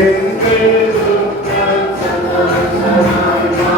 எங்கள் துக்கம் சந்தோஷமாய்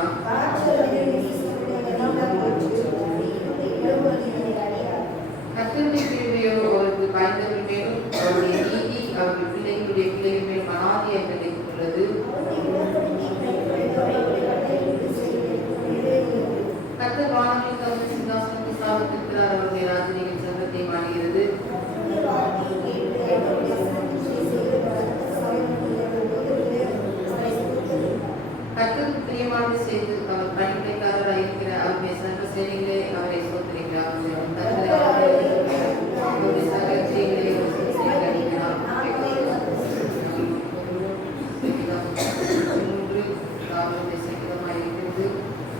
செய்யலாம். கர்த்தருடைய கிருபையோ அவருக்கு பயந்தவர்கள் மேலும் அவருடைய நீதி அவருடைய பிள்ளைகளுடைய பிள்ளைகள் மேலும் அனாதியாக கிடைத்துள்ளது. கர்த்தர் வானங்களில் தமது சிங்காசனத்தை ஸ்தாபித்திருக்கிறார். அவருடைய ராஜ்யங்கள் சர்வத்தை ஆளுகிறது. கர்த்தருக்கு பிரியமானதை செய்து அவர் பணிவிடைக்காரராக இருக்கிற அவருடைய சர்வ சேனைகளே அவரை ஸ்தோத்திரிக்கிறார். அவருடைய சகல செயல்களை அளிக்கிறார்.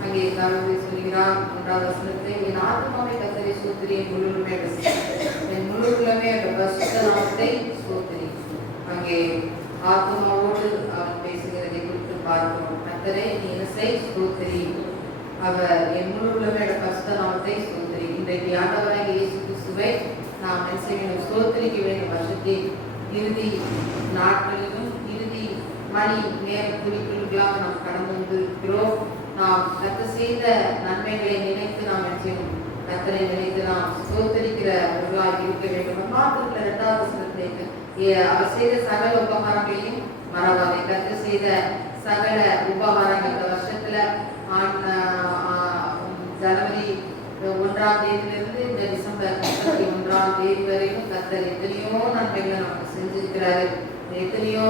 அங்கே தாவீது சொல்கிறார் 1வது வசனத்தை, என் ஆத்துமாவை கர்த்தரை ஸ்தோத்திரி, என் முழு உள்ளமே பரிசுத்த நாமத்தை ஸ்தோத்திரி. அங்கே ஆத்துமாவோடு அவன் பேசுகிறதை குறித்து பார்க்கிறோம். கர்த்தரை நீ இனசை ஸ்தோத்திரி, அவர் என் முழு உள்ளமே பரிசுத்த நாமத்தை ஸ்தோத்திரி. இன்றைக்கு ஆண்டவராகிய இயேசு கிறிஸ்துவை நாம் என்ன செய்ய வேண்டும்? ஸ்தோத்திரிக்க வேண்டும். வருஷத்தின் இறுதி நாட்களிலும் இறுதி மணி நேர குறிப்புகளாக நாம் கடந்து வந்திருக்கிறோம். நாம் கர்த்தர் செய்த நன்மைகளை நினைத்து நாம் என்ன செய்யணும்? கர்த்தரை நினைத்து நாம் ஸ்தோத்திரிக்கிறவர்களாக இருக்க வேண்டும். மாத்திரத்தில் 2வது வசனத்திற்கு அவர் செய்த சகல உபகாரங்களையும் மறவாதே. கர்த்தர் செய்த சகல உபகாரங்கள் இந்த வருஷத்துல ஜனவரி 1ஆம் தேதியிலிருந்து இந்த டிசம்பர் 31ஆம் தேதி வரைக்கும் கர்த்தர் எத்தனையோ நன்மைகளை நமக்கு செஞ்சிருக்கிறாரு. எத்தனையோ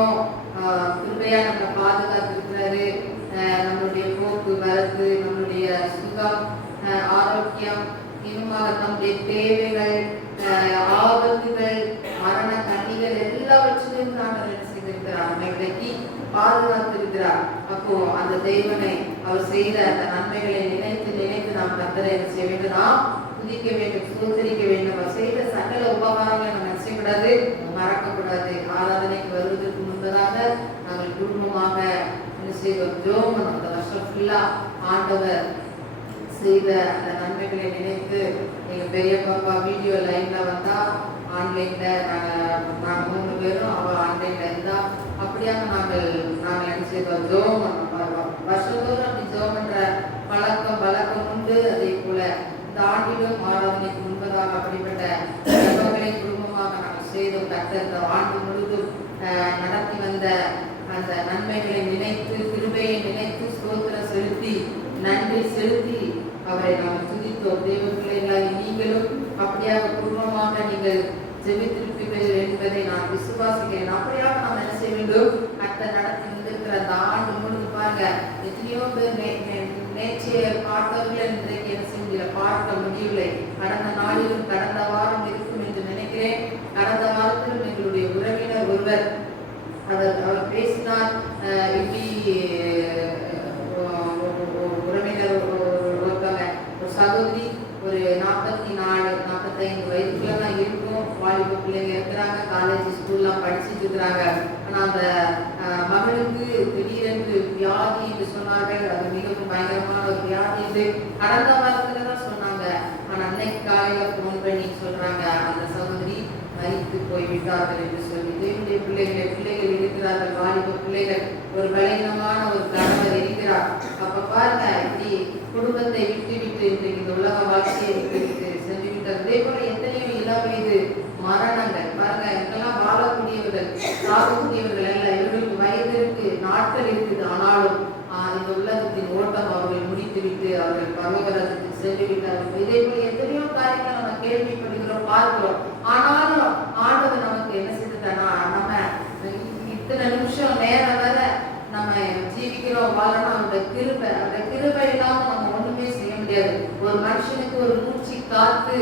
கிருபையா நம்மளை பாதுகாத்திருக்கிறாரு. நம்மளுடைய போக்கு வரத்து, நம்மளுடைய சுகம், ஆரோக்கியம், இன்னுமாக நம்முடைய தேவைகள், ஆபத்துகள், மரண கண்ணிகள் எல்லாவற்றிலும் நான் என்ன செய்திருக்கிறார்? நம்மை விலக்கி பாதுகாத்திருக்கிறார். அப்போ அந்த தெய்வனை அவர் செய்த அந்த நன்மைகளை நினைத்து நினைத்து நாம் கர்த்தரை என்ன செய்ய வேண்டும்? நாம் துதிக்க வேண்டும், ஸ்தோத்திரிக்க வேண்டும். அவர் செய்த சகல உபகாரங்களை நம்ம என்ன செய்யக்கூடாது? மறக்கக்கூடாது. ஆராதனைக்கு வருவதற்கு முன்பதாக நாங்கள் குடும்பமாக என்ன செய்வோம்? ஜோமன் அந்த வருஷம் ஃபுல்லா ஆண்டவர் செய்த அந்த நன்மைகளை நினைத்து எங்க பெரிய பாப்பா வீடியோ லைன்ல வந்தா ஆன்லைன்ல நாங்கள் 3 பேரும் அவ ஆன்லைன்ல இருந்தா அப்படியாக நாங்கள் என்ன செய்தோம்? ஜோம் வருஷத்தோடு அப்படி ஜோம் என்ற பழக்கம் உண்டு. அதே போல இந்த ஆண்டிலும் ஆராதனைக்கு முன்பதாக அப்படிப்பட்ட ஜபங்களை குடும்பமாக நாங்கள் செய்தோம். கர்த்தர் இந்த ஆண்டு முழுதும் நடத்தி வந்த அந்த நன்மைகளை நினைத்து, கிருபையை நினைத்து, ஸ்தோத்திரம் செலுத்தி, நன்றி செலுத்தி அவரை நாம் துதித்தோம். தேவ பிள்ளைகளாகி நீங்களும் அப்படியாக குடும்பமாக நீங்கள் ஜெபித்திருப்பீர்கள் என்பதை நான் விசுவாசிக்கிறேன். அப்படியாக நாம் என்ன செய்ய வேண்டும்? கர்த்தர் நடத்தி வந்திருக்கிற அந்த ஆண்டு முழுது பாருங்க, எத்தனையோ பேர் நேற்றைய பார்த்தவர்கள் இன்றைக்கு என்ன செய்ய முடியல, பார்க்க முடியவில்லை. கடந்த நாளிலும் கடந்த வாரம் இருக்கும் என்று நினைக்கிறேன். கடந்த வாரத்திலும் எங்களுடைய உறவினர் ஒருவர் அவர் பேசினார். இப்படி உறவினர் ஒருத்தவங்க, ஒரு சகோதரி, ஒரு 44-45 வயதுக்குள்ளதான் இருக்கும். வாலிப பிள்ளைங்க இருக்கிறாங்க, காலேஜ் ஸ்கூல்லாம் படிச்சுட்டு இருக்கிறாங்க. ஆனா அந்த மகளுக்கு திடீரென்று வியாதி என்று சொன்னார்கள். அது மிகவும் பயங்கரமான ஒரு வியாதி என்று கடந்த வாரத்துல தான் சொன்னாங்க. ஆனா அன்னைக்கு காலையில போன் பண்ணி சொல்றாங்க, அந்த சகோதரி மரித்து போய்விட்டார்கள் என்று சொல்லி. தேவனுடைய பிள்ளைகள் இருக்கிறார்கள், வாலிப பிள்ளைகள். ஒரு பலகீனமான ஒரு கணவர் இருக்கிறார். அப்ப பாருங்க, இப்படி குடும்பத்தை விட்டு இன்றைக்கு இந்த உலக வாழ்க்கையை விட்டு சென்று விட்டார். அதே போல எத்தனையோ இளம் வயது மரணங்கள் பாருங்க. எங்கெல்லாம் வாழக்கூடியவர்கள், சாகக்கூடியவர்கள் அல்ல. இவர்களுக்கு வயது இருக்கு, நாட்கள் இருக்குது. ஆனாலும் இந்த உலகத்தின் ஓட்டம் அவர்கள் முடித்துவிட்டு அவர்கள் பரலோகத்துக்கு சென்று விட்டார்கள். இதே போல எத்தனையோ காரியங்கள் நம்ம கேள்விப்படுகிறோம், பார்க்கிறோம். ஆனாலும் ஆண்டவர் நமக்கு என்ன செஞ்சுட்டானா, நம்ம இத்தனை நிமிஷம் நேரம் வர நம்ம ஜீவிக்கிறோம், வாழணும். அந்த கிருபை இல்லாம நம்ம ஒண்ணுமே செய்ய முடியாது. ஒரு மனுஷனுக்கு ஒரு மூச்சு காத்து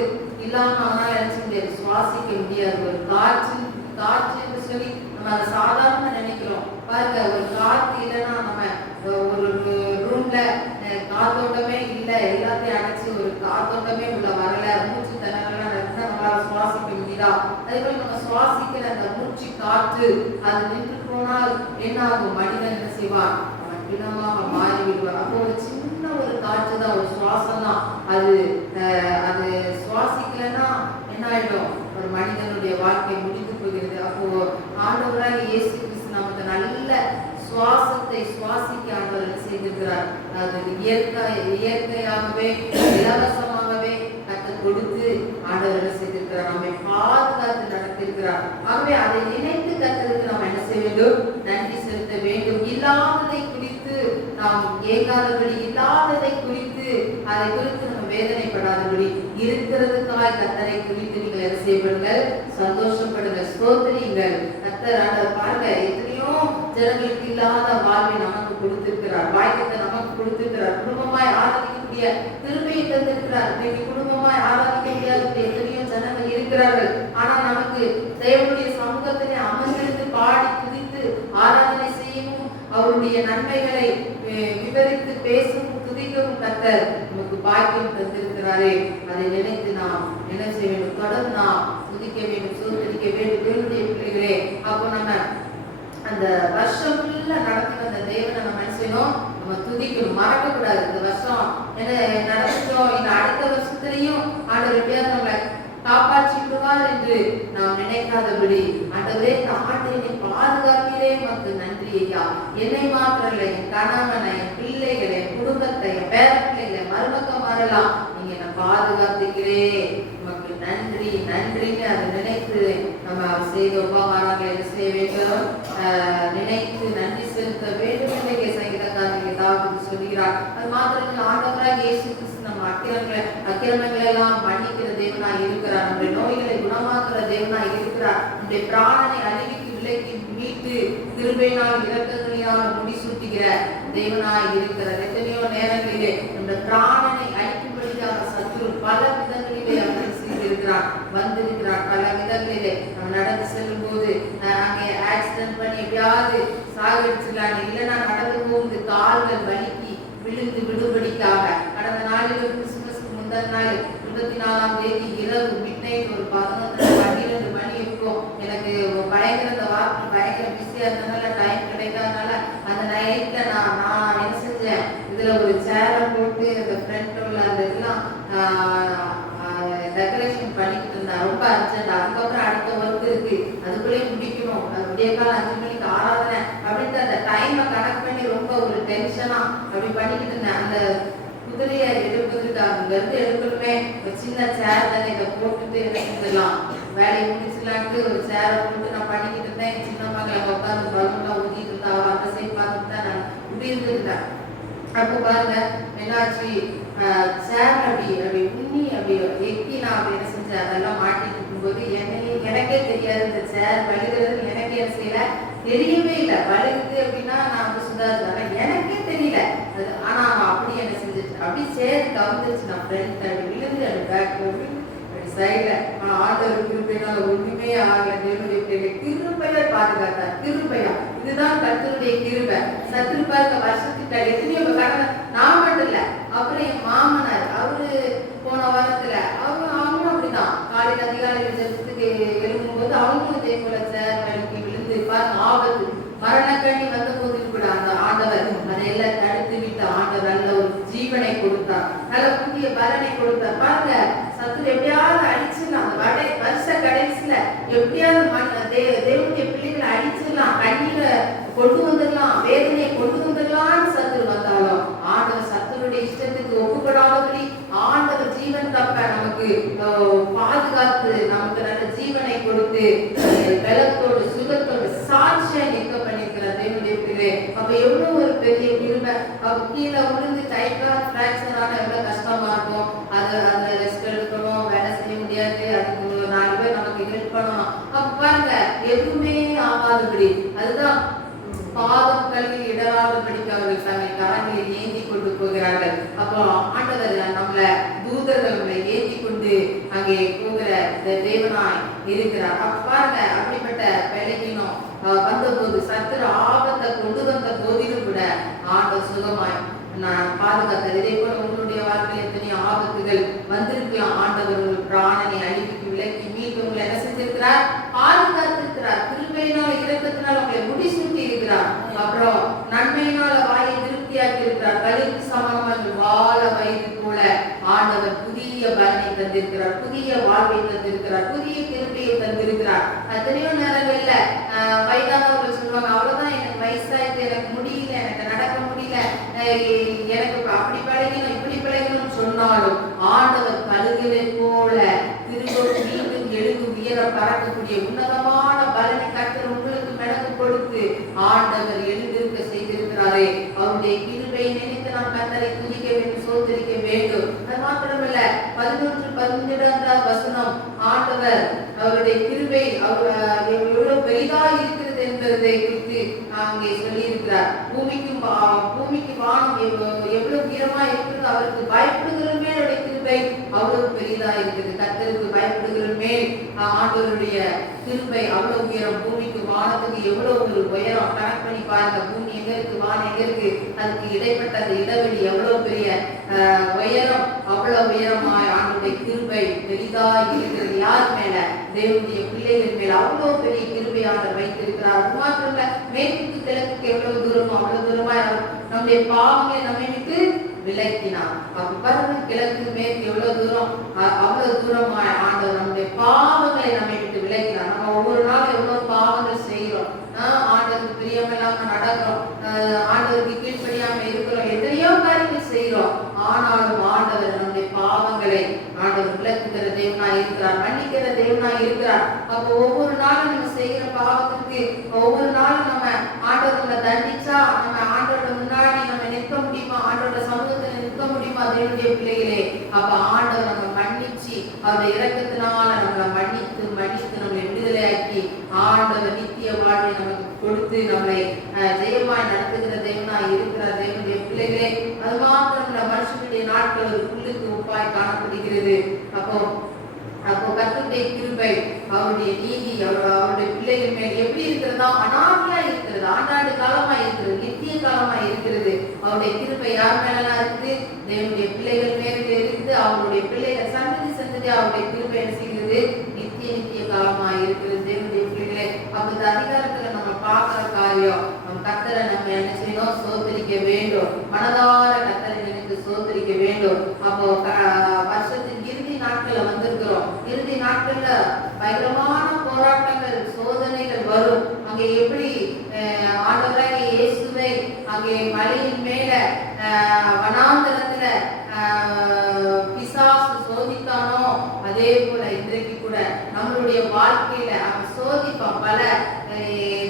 இல்லாம அவனால என்ன செய்ய முடியாது? சுவாசிக்க முடியாது. ஒரு காற்று என்று சொல்லி நம்ம அதை சாதாரண நினைக்கிறோம். பாருங்க, ஒரு காற்று இல்லைன்னா நம்ம ஒரு ரூம்ல காத்தோட்டமே இல்லை, எல்லாத்தையும் அடைச்சி ஒரு காத்தோட்டமே உள்ள வரல, மூச்சு திணறலாம் இருந்தா நம்மளால சுவாசிக்க முடியுதா? அதே போல நம்ம சுவாசிக்கிற அந்த மூச்சு காற்று அது நின்று போனால் என்ன ஆகும்? மனிதன் என்ன செய்வான்? அவன் பிணமாக மாறி விடுவான். அப்போ ஒரு சின்ன ஒரு காற்று தான், ஒரு சுவாசம் தான். அது சுவாசிக்கலன்னா என்ன ஆயிடும்? ஒரு மனிதனுடைய வாழ்க்கை முடிந்து போகிறது. அப்போ ஆண்டவராக இயேசு கிறிஸ்து நமக்கு நல்ல சுவாசத்தை சுவாசிக்க ஆண்டவர் செய்திருக்கிறார். அது இயற்கையாகவே இலவசமாகவே கற்றுக் கொடுத்து ஆண்டவர் செய்திருக்கிறார். நம்மை பாதுகாத்து நடத்திருக்கிறார். ஆகவே அதை நினைத்து கத்தருக்கு நாம் என்ன செய்ய வேண்டும்? நன்றி செலுத்த வேண்டும். இல்லாததை குறித்து நாம் ஏகாதபடி, இல்லாததை குறித்து அதை குறித்து நம்ம வேதனைப்படாதபடி, இருக்கிறதுக்காய் கத்தரை குறித்து நீங்கள் என்ன செய்வீர்கள்? சந்தோஷப்படுங்கள், ஸ்தோத்திரியுங்கள். கத்தர் ஆண்டவர் பாருங்க, எத்தனையோ ஜனங்களுக்கு இல்லாத வாழ்வை நமக்கு கொடுத்திருக்கிறார், வாய்க்கத்தை நமக்கு கொடுத்திருக்கிறார். குடும்பமாய் ஆராதிக்கக்கூடிய திருமையை தந்திருக்கிறார். இன்னைக்கு குடும்பமாய் ஆராதிக்க முடியாத எத்தனையோ ஜனங்கள் இருக்கிறார்கள். ஆனால் நமக்கு தேவனுடைய சமூகத்திலே அமர்ந்திருந்து பாடி துதித்து ஆராதனை செய்யவும், அவருடைய நன்மைகளை விவரித்து பேசவும் துதிக்கவும் கத்தர் நமக்கு பாக்கியம் தந்திருக்கிறாரே. அதை நினைத்து நாம் என்ன செய்ய வேண்டும்? தொடர்ந்து நாம் துதிக்க வேண்டும், சோதரிக்க வேண்டும். தேவனுடைய பிள்ளைகளே, அப்போ நம்ம அந்த வருஷம் ஃபுல்லா நடத்தி வந்த தேவனை நம்ம என்ன செய்யணும்? நம்ம துதிக்கணும், மறக்க கூடாது. இந்த வருஷம் என்ன நடந்துட்டோம், இந்த அடுத்த வருஷத்துலயும் ஆண்டவர் எப்படியாவது நம்மளை காப்பாற்றிடுவார் என்று நாம் நினைக்காதபடி, ஆண்டவரே இந்த ஆண்டை என்னை பாதுகாக்கிறே மக்கு நன்றி ஐயா. என்னை மாத்திரல, என் கணவனை, என் பிள்ளைகளை, என் குடும்பத்தை, என் பேர பிள்ளைகளை, மருமக்கம் வரலாம், நீங்க என்ன பாதுகாத்துக்கிறே உமக்கு நன்றி நன்றின்னு அதை நினைத்து நம்ம செய்த உபகாரங்களை என்ன செய்ய வேண்டும்? நினைத்து நன்றி செலுத்த வேண்டும் என்று சங்கீதக்காரர்கள் தாவீது சொல்கிறார். அது மாத்திரம் ஆண்டவராக இயேசு கிறிஸ்து நம்ம அக்கிரமங்களை எல்லாம் மன்னிக்கிற தேவனாய் இருக்கிறார். நம்முடைய நோய்களை குணமாக்குற தேவனாய் இருக்கிறார். நம்முடைய பிராணனை அழிவுக்கு விலக்கி மீட்டு கிருபையினால் இரக்கங்களினால் முடிசூட்டுகிற தேவனாய் இருக்கிறார். எத்தனையோ நேரங்களிலே நம்முடைய பிராணனை அழிக்கும்படியாக சத்துரு பல விதங்களிலே அவர் செய்திருக்கிறார், வந்திருக்கிறார். பல விதங்களிலே நம்ம நடந்து செல்லும் போது அங்கே ஆக்சிடென்ட் பண்ணி எப்படியாவது சாகடிச்சுக்கலாம், இல்லைன்னா நடந்து போகுது கால்கள் வலிக்கு விழுந்து விடுபடிக்காக. கடந்த நாளில் கிறிஸ்துமஸ்க்கு முந்தின நாள் 24ஆம் தேதி இரவு மிட்நைட் ஒரு 11-12 மணி இருக்கும். எனக்கு பயங்கர இந்த வாரத்தில் பயங்கர பிஸியா இருந்ததுனால டைம் கிடைக்காதனால அந்த நைட்ல நான் என்ன செஞ்சேன், இதுல ஒரு சேரை போட்டு அந்த ஃப்ரண்ட் உள்ள அந்த இதெல்லாம் டெக்கரேஷன் பண்ணிக்கிட்டு இருந்தேன். ரொம்ப அர்ஜென்ட். அதுக்கப்புறம் அடுத்த ஒர்க் இருக்கு, அதுக்குள்ளே முடிக்கணும். அது விடிய காலம் 5 மணிக்கு ஆராதனை அப்படின்ட்டு அந்த டைமை கனெக்ட் பண்ணி ரொம்ப ஒரு டென்ஷனா அப்படி பண்ணிக்கிட்டு இருந்தேன். அந்த குதிரையை எடுப்பதற்கு அங்கிருந்து எடுக்கணுமே, ஒரு சின்ன சேர் தானே, இதை போட்டுட்டு என்ன செஞ்சிடலாம், வேலையை முடிச்சுலான்ட்டு ஒரு சேரை போட்டு நான் பண்ணிக்கிட்டு இருந்தேன். என் சின்ன மகளை உட்காந்து பலூன்லாம் ஊதிட்டு இருந்தா, அவள் அந்த சைடு பார்த்துட்டு தான் நான் இப்படி இருந்துருந்தேன். அப்போ பாருங்க என்னாச்சு, சேர் அப்படி உண்ணி அப்படி எக்கி நான் அப்படி என்ன செஞ்சேன், அதெல்லாம் மாட்டிட்டு இருக்கும்போது எனக்கே தெரியாது இந்த சேர் வழுகிறது. எனக்கே என்ன செய்யல, தெரியவே இல்லை. வழுகுது அப்படின்னா நான் வந்து சுதாரித்தேன், எனக்கே தெரியல அது. ஆனா அவன் அப்படி என்ன செஞ்சிட்டு அப்படி சேர் கவுந்துருச்சு. நான் ஃப்ரெண்ட் அப்படி விழுந்து அப்படி பேக் அப்படி சைட்ல ஆண்டவர் கிருபையினால ஒண்ணுமே ஆகல. தேவனுடைய பிள்ளைகளை கிருபையா பாதுகாத்தார். கிருபையா, இதுதான் கர்த்தருடைய கிருபை. சத்துரு பார்க்க வருஷத்துக்கு எத்தனையோ கடனை நான் மட்டும் இல்ல, அப்புறம் என் மாமனார் அவரு போன வாரத்துல அவங்களும் அப்படிதான் காலையில் அதிகாலையில் ஜெபத்துக்கு எழும்பும்போது அவங்களும் இதே போல சேர் வலிக்கு விழுந்து பாருங்க, ஆபத்து மரணக்கண்ணி வந்த போதில் கூட அந்த ஆண்டவர் அதையெல்லாம் தடுத்து விட்டு ஆண்டவர் நல்ல ஒரு ஜீவனை கொடுத்தார், நல்ல புதிய பலனை கொடுத்தார். பாருங்க, சத்துரு எப்படியாவது அடிச்சிடலாம், அந்த வருஷ கடைசியில எப்படியாவது தேவனுடைய பிள்ளைகளை அடிச்சிடலாம், கண்ணீர கொண்டு வந்துடலாம், வேதனையை கொண்டு வந்துடலாம்னு சத்துரு வந்தாலும் ஆண்டவர் சத்துருடைய இஷ்டத்துக்கு ஒப்புப்படாதபடி ஆண்டவர் ஜீவன் தப்ப நமக்கு பாதுகாத்து நமக்கு நல்ல ஜீவனை கொடுத்து பலத்தோடு சுகத்தோடு சாட்சியா நிற்க பண்ணிருக்கிற தேவனுடைய பிள்ளை. அப்ப எவ்வளவு ஒரு பெரிய கிருபை. அப்ப கீழே விழுந்து கைக்கால் பிராக்சர் ஆனா எவ்வளவு கஷ்டமா இருக்கும். அந்த ரெஸ்ட் எடுக்கணும், வேலை செய்ய முடியாது, அதுக்கு 4 பேர் நமக்கு ஹெல்ப் பண்ணணும். அப்ப பாருங்க எதுவுமே ஆகாதபடி, அதுதான் பாதம் கல்வி இடராதபடிக்கு அவர்கள் தங்கள் கரங்களை ஏந்தி கொண்டு போகிறார்கள். அப்போ ஆண்டவர் நம்மள தூதர்கள் நம்மளை ஏந்தி கொண்டு அங்கே போகிற தேவனாய் இருக்கிறார். அப்ப பாருங்க, அப்படிப்பட்ட பலகீனம் வந்தபோது சத்துரு ஆபத்தை கொண்டு வந்த போதிலும் கூட ஆண்டவர் சுகமாய் நான் பாதுகாத்தது. இதே போல உங்களுடைய வாழ்க்கையில் எத்தனை ஆபத்துகள் வந்திருக்கலாம். ஆண்டவர் உங்கள் பிராணனை அழிவுக்கு விலக்கி மீட்டு உங்களை என்ன செஞ்சிருக்கிறார், பாதுகாத்திருக்கிறார். கிருபையினால் இரக்கத்தினால் உங்களை முடிசூட்டி இருக்கிறார். அப்புறம் நன்மையினால வாயை திருப்தியாக்கி இருக்கிறார். கழுக்கு சமமாக வாழ வயது போல ஆண்டவர் புதிய பலனை தந்திருக்கிறார், புதிய வாழ்வை தந்திருக்கிறார், புதிய கிருபையை தந்திருக்கிறார். எத்தனையோ நேரங்கள்ல வயதானவர்கள் சொல்லுவாங்க, அவ்வளவுதான் எனக்கு வயசாயிட்டு, எனக்கு முடியல, எனக்கு நடக்க முடியல, எனக்கு அப்படி பழகணும் இப்படி பழகணும்னு சொன்னாலும் ஆண்டவர் கழுகுகளை போல திரும்ப மீண்டும் எழுந்து உயர பறக்கக்கூடிய உன்னதமான பலனை கர்த்தர் உங்களுக்கு மெனக்கு கொடுத்து ஆண்டவர் எழுந்திருக்க செய்திருக்கிறாரே. அவருடைய கிருபை நினைத்து நாம் கர்த்தரை துதிக்க வேண்டும், சோதரிக்க வேண்டும். அது மாத்திரமல்ல 11:12 வசனம் ஆண்டவர் அவருடைய கிருபை எவ்வளவு பெரிதா இருக்கிறது என்பதை குறித்து அங்கே சொல்லி இருக்கிறார். பூமிக்கு வானம் எவ்வளவு உயரமா இருக்கிறது, அவருக்கு பயப்படுகிற மேல் அவருடைய கிருபை அவ்வளவு பெரிதா இருக்குது. கர்த்தருக்கு பயப்படுகிற மேல் ஆண்டவருடைய கிருபை அவ்வளவு உயரம். பூமிக்கு வானத்துக்கு எவ்வளவு ஒரு உயரம் கணக்கு பண்ணி பாருங்க. பூமி எங்க இருக்கு, வானம் எங்க இருக்கு, அதுக்கு இடைப்பட்ட அந்த இடைவெளி எவ்வளவு பெரிய உயரம். அவ்வளவு உயரமாய் ஆண்டவருடைய கிருபை பெரிதா இருக்கிறது. யார் மேல? தேவனுடைய பிள்ளைகள் மேல அவ்வளவு பெரிய கிருபை ஆண்டவர் வைத்திருக்கிறார். அது மாத்திரமல்ல, மேற்குக்கு கிழக்குக்கு எவ்வளவு தூரமோ அவ்வளவு தூரமாய் நம்முடைய பாவங்களை நம்மை விட்டு விலக்கினார். அப்ப பாருங்க, கிழக்கு மேற்கு எவ்வளவு தூரம், அவ்வளவு தூரமாய் ஆண்டவர் நம்முடைய பாவங்களை நம்மை விட்டு விலக்கினார். நம்ம ஒவ்வொரு நாளும் எவ்வளவு பாவங்கள் செய்கிறோம், ஆண்டவருக்கு பிரியமில்லாம நடக்கிறோம், ஆண்டவருக்கு கீழ்ப்படியாம இருக்கிறோம், எத்தனையோ காரியங்கள் செய்கிறோம். ஆனாலும் ஆண்டவர் நம்முடைய பாவங்களை ஆண்டவர் விலக்குகிற தேவனாய் இருக்கிறார், மன்னிக்கிற தேவனாய் இருக்கிறார். அப்போ ஒவ்வொரு நாளும் நம்ம செய்கிற பாவத்திற்கு ஒவ்வொரு நாளும் நம்ம ஆண்டவர்களை தண்டிச்சா நம்ம ஆண்டவரோட முன்னாடி நம்ம நிற்க முடியுமா? ஆண்டவரோட சமூகத்துல நிற்க முடியுமா? தேவனுடைய பிள்ளைகளே, அப்ப ஆண்டவர் நம்ம மன்னிச்சு அவருடைய இரக்கத்தினால நம்மளை மன்னித்து நம்மளை விடுதலையாக்கி ஆண்டவர் நித்திய வாழ்வை நமக்கு கொடுத்து நம்மளை ஜெயமாய் நடத்துகிற தேவனாய் இருக்கிறார். தேவனுடைய பிள்ளைகளே, அது மாத்திரம் மனுஷனுடைய நாட்கள் ஒரு புல்லுக்கு உப்பாய் காணப்படுகிறது. அப்போ கர்த்தருடைய கிருபை அவருடைய நீதி அவருடைய பிள்ளைகள் மேல் எப்படி இருக்கிறதா? அனாதியா இருக்கிறது, ஆண்டாண்டு காலமா இருக்கிறது, நித்திய காலமா இருக்கிறது. அவருடைய கிருபை யார் மேலாம் இருக்குது? தேவனுடைய பிள்ளைகள் மேல இருக்குது. அவருடைய பிள்ளைகள் சந்ததி அவருடைய கிருபை என்ன செய்கிறது? நித்திய காலமா இருக்கிறது. தேவனுடைய பிள்ளைகளே, அப்ப இந்த அதிகாரத்துல நம்ம பார்க்கிற காரியம், நம்ம கர்த்தரை நம்ம என்ன செய்யணும்? சோதரிக்க வேண்டும். மனதார கர்த்தரை நினைத்து சோதரிக்க வேண்டும். அப்போ வருஷத்தின் இறுதி நாட்கள்ல வந்திருக்கிறோம். இறுதி நாட்கள்ல பயங்கரமான போராட்டங்கள், சோதனைகள் வரும். அங்கே எப்படி ஆண்டவராகிய இயேசுவை அங்கே மலையின் மேல வனாந்தரத்துல பிசாசு சோதித்தானோ, அதே போல இன்றைக்கு கூட நம்மளுடைய வாழ்க்கையில அவன் சோதிப்பான். பல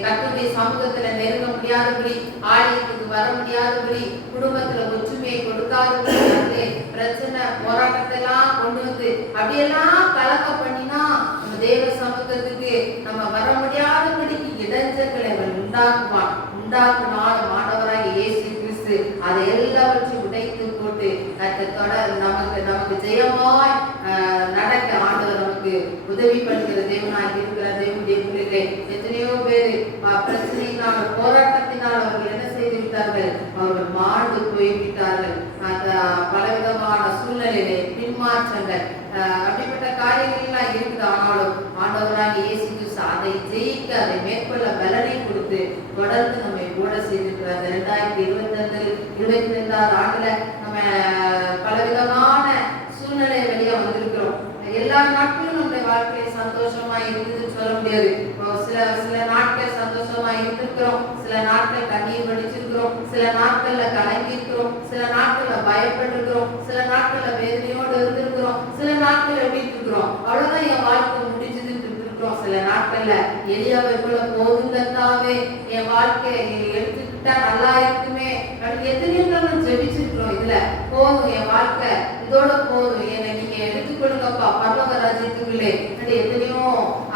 கர்த்தருடைய சமூகத்துல நெருங்க முடியாதபடி, ஆலயத்துக்கு வர முடியாதபடி, குடும்பத்துல ஒற்றுமையை கொடுக்காதபடி, பிரச்சனை போராட்டத்தை எல்லாம் கொண்டு வந்து அப்படியெல்லாம் கலக்க பண்ணினா நம்ம தேவ சமூகத்துக்கு நம்ம வர முடியாதபடிக்கு இடைஞ்சல்களை அவன் உண்டாக்குனாலும் ஆண்டவராகிய இயேசு கிறிஸ்து அதை எல்லாவற்றையும் உடைத்து போட்டு நமக்கு ஜெயமாய் நடக்க ஆண்டவர் நமக்கு உதவி பண்ணுகிற தேவனாய் இருக்கிற தேவனுடைய பிள்ளைகளே, எத்தனையோ பேர் பிரச்சனையினால் போராட்டத்தினால் அவர்கள் என்ன செய்து விட்டார்கள்? அவர்கள் மாண்டு போய்விட்டார்கள். பலவிதமான சூழ்நிலையிலே பின்மாற்றங்கள், அப்படிப்பட்ட காரியங்கள் எல்லாம் இருக்குது. ஆனாலும் ஆண்டவராகிய இயேசு கிறிஸ்து அதை ஜெயிக்க, அதை மேற்கொள்ள பலனை கொடுத்து தொடர்ந்து நம்மை கூட செய்திருக்கிறார். 2022 ஆண்டுல நம்ம பலவிதமான சூழ்நிலை வழியா வந்திருக்கிறோம். எல்லா நாட்களும் நம்முடைய வாழ்க்கையை சந்தோஷமா இருக்குதுன்னு சொல்ல முடியாது. சில நாட்கள் சந்தோஷமா இருந்திருக்கிறோம், சில நாட்கள் கண்ணீர் வடிச்சிருக்கிறோம், சில நாட்கள்ல கலங்கி இருக்கிறோம், சில நாட்கள்ல பயப்பட்டிருக்கிறோம், சில நாட்கள்ல வேதனையோடு இருந்திருக்கிறோம், சில நாட்கள் எப்படி இருக்கிறோம், அவ்வளவுதான் என் வாழ்க்கை முடிஞ்சதுன்னு இருந்திருக்கிறோம். சில நாட்கள்ல எளியாவை போல போதுங்கத்தாவே என் வாழ்க்கையை எடுத்துக்கிட்டா நல்லா இருக்குமே அப்படின்னு எத்தனையோ நம்ம ஜெபிச்சிருக்கிறோம். இதுல போதும், என் வாழ்க்கை இதோட போதும், என்னை நீங்க எடுத்துக்கொள்ளுங்கப்பா பரலோக ராஜ்யத்துக்குள்ளே எத்தனையோ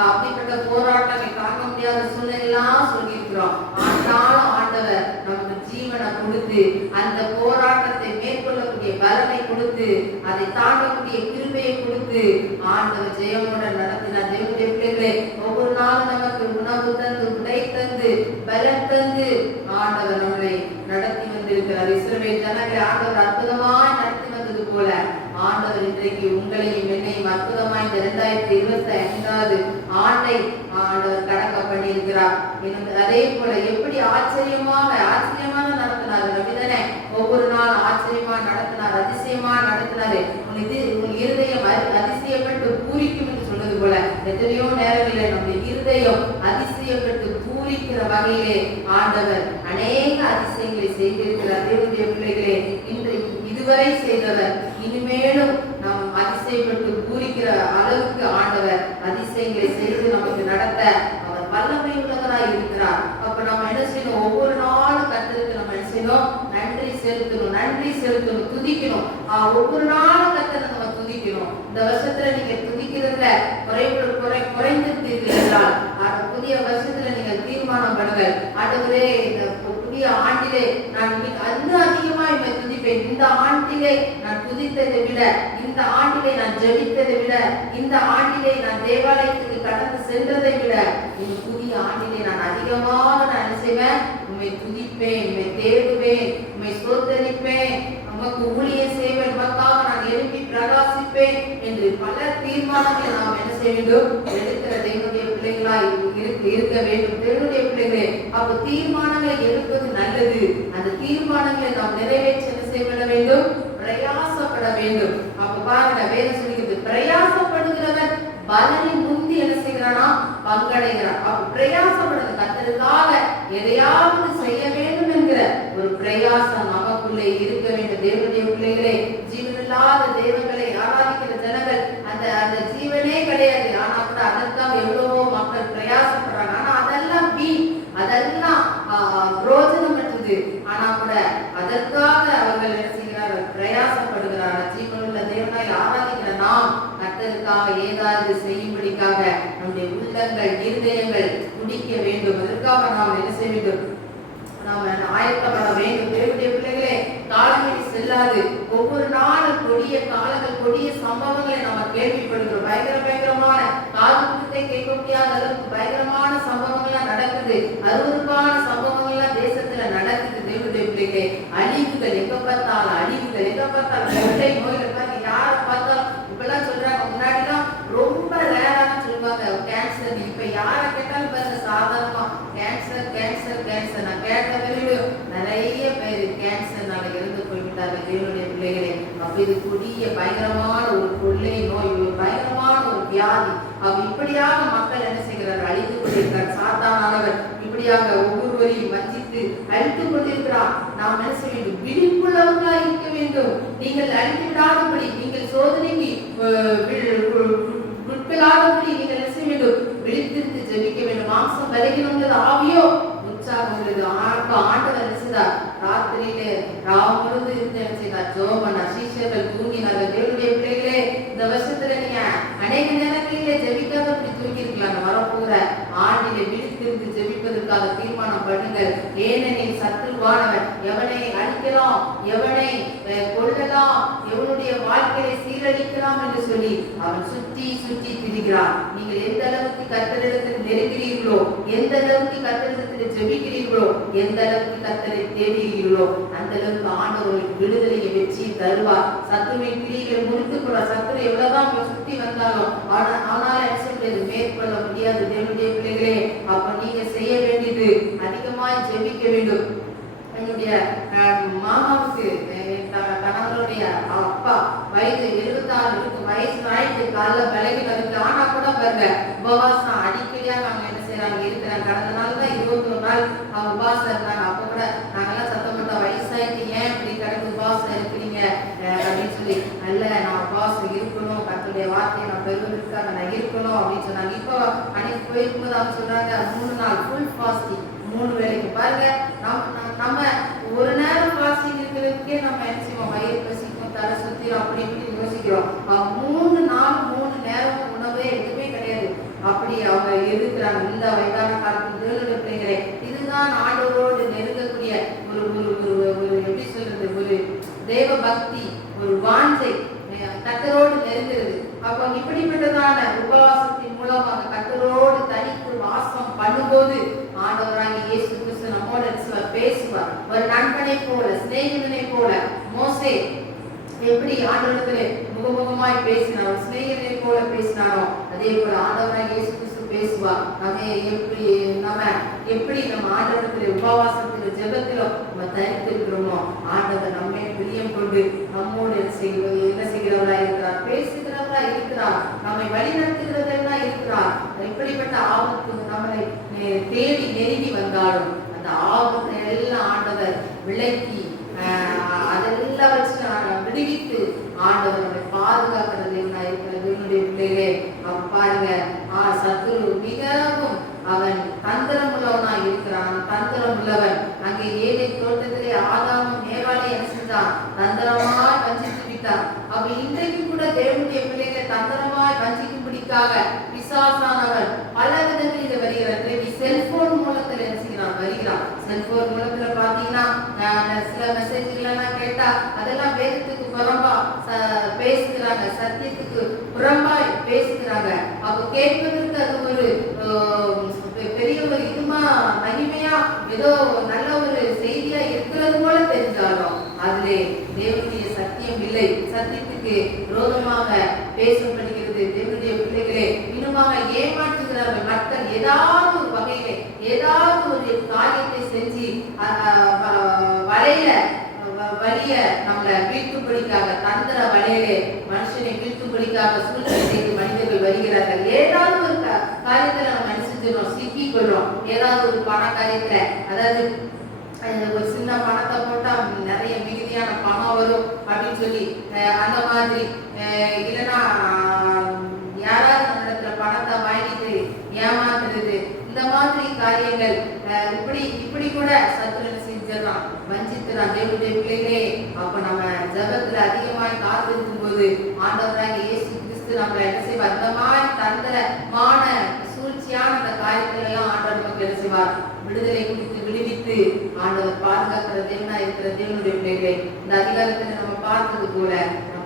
அப்படிப்பட்ட போராட்டங்கள் தாங்க முடியாத சூழ்நிலையெல்லாம் சொல்லியிருக்கிறோம். ஆனாலும் ஆண்டவர் நமக்கு ஜீவனை கொடுத்து அந்த போராட்டத்தை மேற்கொள்ளக்கூடிய பலனை கொடுத்து அதை தாண்டக்கூடிய கிருபையை கொடுத்து ஆண்டவர் ஜெயமோட நடத்தினார். தேவனுடைய பிள்ளைகளே, ஒவ்வொரு நாளும் நமக்கு உணவு தந்து, உடை தந்து, பலம் தந்து ஆண்டவர் நம்மளை நடத்தி வந்திருக்கிறார். இஸ்ரவேல் ஜனங்களை ஆண்டவர் அற்புதமாய் நடத்தி வந்தது போல ஆண்டவர் இன்றைக்கு உங்களையும் என்னையும் அற்புதமாய் இந்த 2025 ஆண்டை ஆண்டவர் கடக்க பண்ணியிருக்கிறார். அதே போல எப்படி ஆச்சரியமாக நடத்தினார் அப்படிதானே? ஒவ்வொரு நாள் ஆச்சரியமா நடத்தினார், அதிசயமா நடத்தினாரு. உன் இருதயம் அதிசயப்பட்டு பூரிக்கும் என்று சொன்னது போல எத்தனையோ நேரங்களில் நம்முடைய இருதயம் அதிசயப்பட்டு பூரிக்கிற வகையிலே ஆண்டவர் அநேக அதிசயங்களை செய்திருக்கிறார். தேவனுடைய பிள்ளைகளே, இன்று இதுவரை செய்தவர் இனிமேலும் நாம் அதிசயப்பட்டு பூரிக்கிற அளவுக்கு ஆண்டவர் அதிசயங்களை செய்து நமக்கு நடத்த அவர் வல்லமை உள்ளவராய் இருக்கிறார். அப்ப நம்ம என்ன செய்யணும்? ஒவ்வொரு நாளும் கர்த்தருக்கு நம்ம என்ன செய்யணும்? நன்றி செலுத்தணும், துதிக்கணும். ஒவ்வொரு நாளும் கர்த்தரை நம்ம துதிக்கணும். இந்த வருஷத்துல நீங்க துதிக்கிறதுல குறைந்திருந்தீர்கள் என்றால் புதிய வருஷத்துல நீங்க தீர்மானம் பண்ணுங்க, ஆண்டவரே இந்த புதிய ஆண்டிலே நான் இன்னும் அதிகமா துதிப்பேன். இந்த ஆண்டிலே நான் துதித்ததை விட, இந்த ஆண்டிலே நான் ஜெபித்ததை விட, இந்த ஆண்டிலே நான் தேவாலயத்துக்கு கடந்து சென்றதை விட, இந்த புதிய ஆண்டிலே நான் அதிகமாக நான் என்ன செய்வேன்? உம்மை துதிப்பேன், உம்மை தேடுவேன், உம்மை ஸ்தோத்தரிப்பேன், உமக்கு ஊழியம் செய்வேன், உமக்காக நான் எழுப்பி பிரகாசிப்பேன் என்று பல தீர்மானங்களை நாம் என்ன செய்ய வேண்டும்? எடுக்கிற தேவனுடைய பிள்ளைகளா இருக்க வேண்டும். தேவனுடைய பிள்ளைகளே, அப்ப தீர்மானங்களை எடுப்பது நல்லது. அந்த தீர்மானங்களை நாம் நிறைவேற்ற என்ன செய்ய வேண்டும்? பிரயாசப்பட வேண்டும். அப்ப பாருங்க, வேதம் சொல்லுகிறது, பிரயாசப்படுகிறவன் பலனை முந்தி என்ன செய்கிறானா? பங்கடைகிறான். அப்ப பிரயாசப்படுறது கர்த்தருக்காக எதையாவது செய்ய வேண்டும் என்கிற ஒரு பிரயாசம் நமக்குள்ளே இருக்க வேண்டும். தேவனுடைய பிள்ளைகளே, ஜீவனில்லாத தெய்வங்களை ஆராதிக்கிற ஜனங்கள் அந்த ஜீவனே கிடையாது. ஆனா கூட அதற்காக எவ்வளவோ மக்கள் பிரயாசப்படுறாங்க. ஆனா அதெல்லாம் அதெல்லாம் பிரோஜனமற்றது. ஆனா கூட அதற்காக அவர்கள் என்ன செய்கிறார்கள்? பிரயாசப்படுகிறார்கள். ஜீவனுள்ள தேவனாய் ஆராதிக்கிற நாம் கர்த்தருக்காக ஏதாவது செய்யும்படிக்காக நம்முடைய உள்ளங்கள், இருதயங்கள் துடிக்க வேண்டும். அதற்காக நாம் என்ன செய்ய வேண்டும்? நாம் ஆயத்தப்பட வேண்டும். தேவனுடைய பிள்ளைகளே, காலங்கள் செல்லாது. ஒவ்வொரு நாளும் கொடிய காலங்கள், கொடிய சம்பவங்களை நம்ம கேள்விப்படுகிறோம். பயங்கரமான காதுகுத்தை கேட்க முடியாத அளவுக்கு பயங்கரமான சம்பவங்கள்லாம் நடக்குது. அருவருப்பான சம்பவங்கள்லாம் தேசத்துல நடக்குது. தேவனுடைய பிள்ளைகளே, அழிவுகள் எங்க பார்த்தாலும், அழிவுகள் எங்க பார்த்தாலும், வெள்ளை நோய்கள் பாருங்க, யாரை பார்த்தாலும் இப்பெல்லாம் சொல்றாங்க. முன்னாடிலாம் ரொம்ப ரேரான சொல்லுவாங்க கேன்சர். இப்ப யாரை கேட்டாலும் பாருங்க, சாதாரணமா கேன்சர் கேன்சர் கேன்சர். நான் கேட்ட வரையிலும் நிறைய பேர் கேன்சர்னால இறந்து போய்விட்டார்கள். தேவனுடைய பிள்ளைகளே, அப்ப இது கொடிய பயங்கரமான ஒரு கொள்ளை நோய், ஒரு பயங்கரமான ஒரு வியாதி. அப்ப இப்படியாக மக்கள் என்ன செய்கிறார்? அழித்து கொண்டிருக்கிறார். சாத்தானானவர் இப்படியாக ஒவ்வொருவரையும் வஞ்சித்து அழித்துக் கொண்டிருக்கிறார். நாம் என்ன செய்ய வேண்டும்? விழிப்புள்ளவர்களாக இருக்க வேண்டும். நீங்கள் அழித்து விடாதபடி, நீங்கள் சோதனைக்கு உட்படாதபடி நீங்கள் என்ன செய்ய வேண்டும்? விழித்திருந்து ஜெபிக்க வேண்டும். மாம்சம் பலகீனம், ஆவியோ உற்சாகம் உள்ளது. ஆண்டவர் என்ன செய்தார்? ராத்திரியிலே ராவு முழுது இருந்து என்ன செய்தார்? ஜெபம் பண்ணார். சீஷர்கள் தூங்கினார்கள். தேவனுடைய பிள்ளைகளே, இந்த வருஷத்துல நீங்க அநேக நேரங்களிலே ஜெபிக்காதபடி தூங்கி இருக்கலாம். வரப்போகிற ஆண்டிலே விழித்திருந்து ஜெபிப்பதற்காக தீர்மானம் பண்ணுங்கள். ஏனெனில் சத்துருவானவன் எவனை அழிக்கலாம், எவனை கொல்லலாம், எவனுடைய வாழ்க்கையை சீரழிக்கலாம் என்று சொல்லி அவன் சுற்றி சுற்றி திரிகிறான். நீங்கள் எந்த அளவுக்கு கர்த்தரிடத்தில் நெருங்கிறீர்களோ, எந்த அளவுக்கு கர்த்தரிடத்தில் ஜெபிக்கிறீர்களோ, எந்த அளவுக்கு கர்த்தரை தேடுகிறீர்களோ, அந்த அளவுக்கு ஆண்டவருக்கு விடுதலையை வெற்றி தருவார். சத்துருவின் கிரிகளை முறித்துக் கொள்ள சத்துரு எவ்வளவுதான் சுத்தி வந்தாலும் ஆனால் என்ன செய்வது? மேற்கொள்ள முடியாது. தேவனுடைய பிள்ளைகளே, அப்ப நீங்க செய்ய வேண்டியது அதிகமாய் ஜெபிக்க வேண்டும். என்னுடைய மாமாவுக்கு கணவருடைய அப்பா வயது 76 இருக்கும். வயசு ஆயிட்டு, காலைல விலகி வந்து. ஆனா கூட பாருங்க, உபவாசம் அடிக்கடியா நாங்க என்ன செய்யறாங்க இருக்கிறாங்க. கடந்த நாள் தான் 21 நாள் அவங்க உபவாசம் இருந்தாங்க. அப்ப கூட நாங்கெல்லாம் சத்தம் போட்டோம், வயசாயிட்டு ஏன் இப்படி கடந்து உபவாசம் இருக்கிறீங்க அப்படின்னு சொல்லி. அல்ல, நான் உபவாசம் இருக்கணும், கர்த்தருடைய வார்த்தையை நான் பெறுவதற்காக நான் இருக்கணும் அப்படின்னு சொன்னாங்க. இப்போ அன்னைக்கு போயிருக்கும்போது அவங்க சொல்றாங்க 3 நாள் ஃபுல் ஃபாஸ்டிங், 3 வேளைக்கு. பாருங்க, நம்ம ஒரு நேரம் ஃபாஸ்டிங் இருக்கிறதுக்கே நம்ம என்ன செய்வோம்? வயிறு பசிக்கும், தலை சுத்திரும், அப்படி இப்படி யோசிக்கிறோம். 3 நாள் 3 நேரம் உணவே எதுவுமே கிடையாது. அப்படி அவங்க இருக்கிறாங்க. இந்த வயதான காலத்தில் தேவனுடைய பிள்ளைகளே, இதுதான் ஆண்டவரோடு நெருங்கக்கூடிய ஒரு எப்படி சொல்றது? ஒரு தேவ பக்தி, ஒரு வாஞ்சை, கர்த்தரோடு நெருங்கிறது. அப்ப இப்படிப்பட்டதான உபவாசத்தின் மூலமாக கர்த்தரோடு தனித்து வாசம் பண்ணும்போது ஆண்டவராகிய இயேசு கிறிஸ்து நம்மோடு பேசுவார். ஒரு நண்பனை போல, சிநேகிதனை போல. மோசே எப்படி ஆண்டவரிடத்திலே முகமுகமாய் பேசினார், ஒரு சிநேகிதனை போல பேசினாரோ, அதே போல ஆண்டவராகிய இயேசு கிறிஸ்து பேசுவார். எப்படி நம்ம ஆண்டவரிடத்திலே உபவாசத்திலும் ஜெபத்திலும் நம்ம தரித்திருக்கிறோமோ, ஆண்டவர் நம்மை பிரியம் கொண்டு நம்மோடு என்ன செய்கிறவரா இருக்கிறார்? பேசுகிறவரா இருக்கிறார். நம்மை வழிநடத்துகிறவரா இருக்கிறார். இப்படிப்பட்ட ஆபத்து நம்மளை தேடி நெருங்கி வந்தாலும் அந்த ஆபத்தை எல்லாம் ஆண்டவர் விலக்கி அதெல்லாம் வச்சு தேவனுடைய பிள்ளைகளை தந்திரமாய் வஞ்சிக்கும்படிக்காக பிசாசானவன் பல விதத்தில் இதை வருகிறார். செல்போன் மூலத்துல என்ன செய்யறான், வருகிறான். செல்போன் மூலத்துல பாத்தீங்கன்னா சில மெசேஜ்கள் எல்லாம் கேட்டா அதெல்லாம் வேதத்துக்கு புறம்பா பேசுகிறாங்க, சத்தியத்துக்கு புறம்பா பேசுகிறாங்க. அப்ப கேட்பதற்கு அது ஒரு பெரிய ஒரு இதுமா மகிமையா ஏதோ நல்ல ஒரு செய்தியா இருக்கிறது போல தெரிஞ்சாலும் அதிலே தேவனுடைய சத்தியம் இல்லை, சத்தியத்துக்கு விரோதமாக பேசப்படுகிறது. தேவனுடைய பிள்ளைகளே இன்னுமாக ஏமாற்றுகிறார்கள் மக்கள். ஏதாவது ஒரு வகையிலே ஏதாவது ஒரு காரியத்தை செஞ்சு வழிய நம்மளை வீழ்த்தும்படிக்காக, தந்திர வலையிலே மனுஷனை வீழ்த்தும்படிக்காக சூழ்நிலை செய்து மனிதர்கள் வருகிறார்கள். ஏதாவது ஒரு காரியத்துல நம்ம நினைச்சிருக்கிறோம், சிக்கிக் கொள்றோம். ஏதாவது ஒரு பண காரியத்துல, அதாவது ஒரு சின்ன பணத்தை போட்டா நிறைய மிகுதியான பணம் வரும் அப்படின்னு சொல்லி அந்த மாதிரி, இல்லைன்னா யாராவது நம்ம இடத்துல பணத்தை வாங்கிட்டு ஏமாத்துறது, இந்த மாதிரி காரியங்கள் இப்படி கூட சத்துருன்னு செஞ்சிடறான், வஞ்சித்துறான் தேவனுடைய பிள்ளைகளே. அப்ப நம்ம ஜபத்துல அதிகமாய் காத்திருக்கும் போது ஆண்டவராக இயேசு கிறிஸ்து நம்மளை என்ன செய்வார், அந்த மாதிரி தந்திரமான சூழ்ச்சியான அந்த காரியங்கள் எல்லாம் ஆண்டவர் நமக்கு என்ன செய்வார், விடுதலை கொடுத்து விடுவித்து ஆண்டவர் பாதுகாக்கிற தேவனா இருக்கிற தேவனுடைய பிள்ளைகளை. இந்த அதிகாரத்துல நம்ம பார்த்தது கூட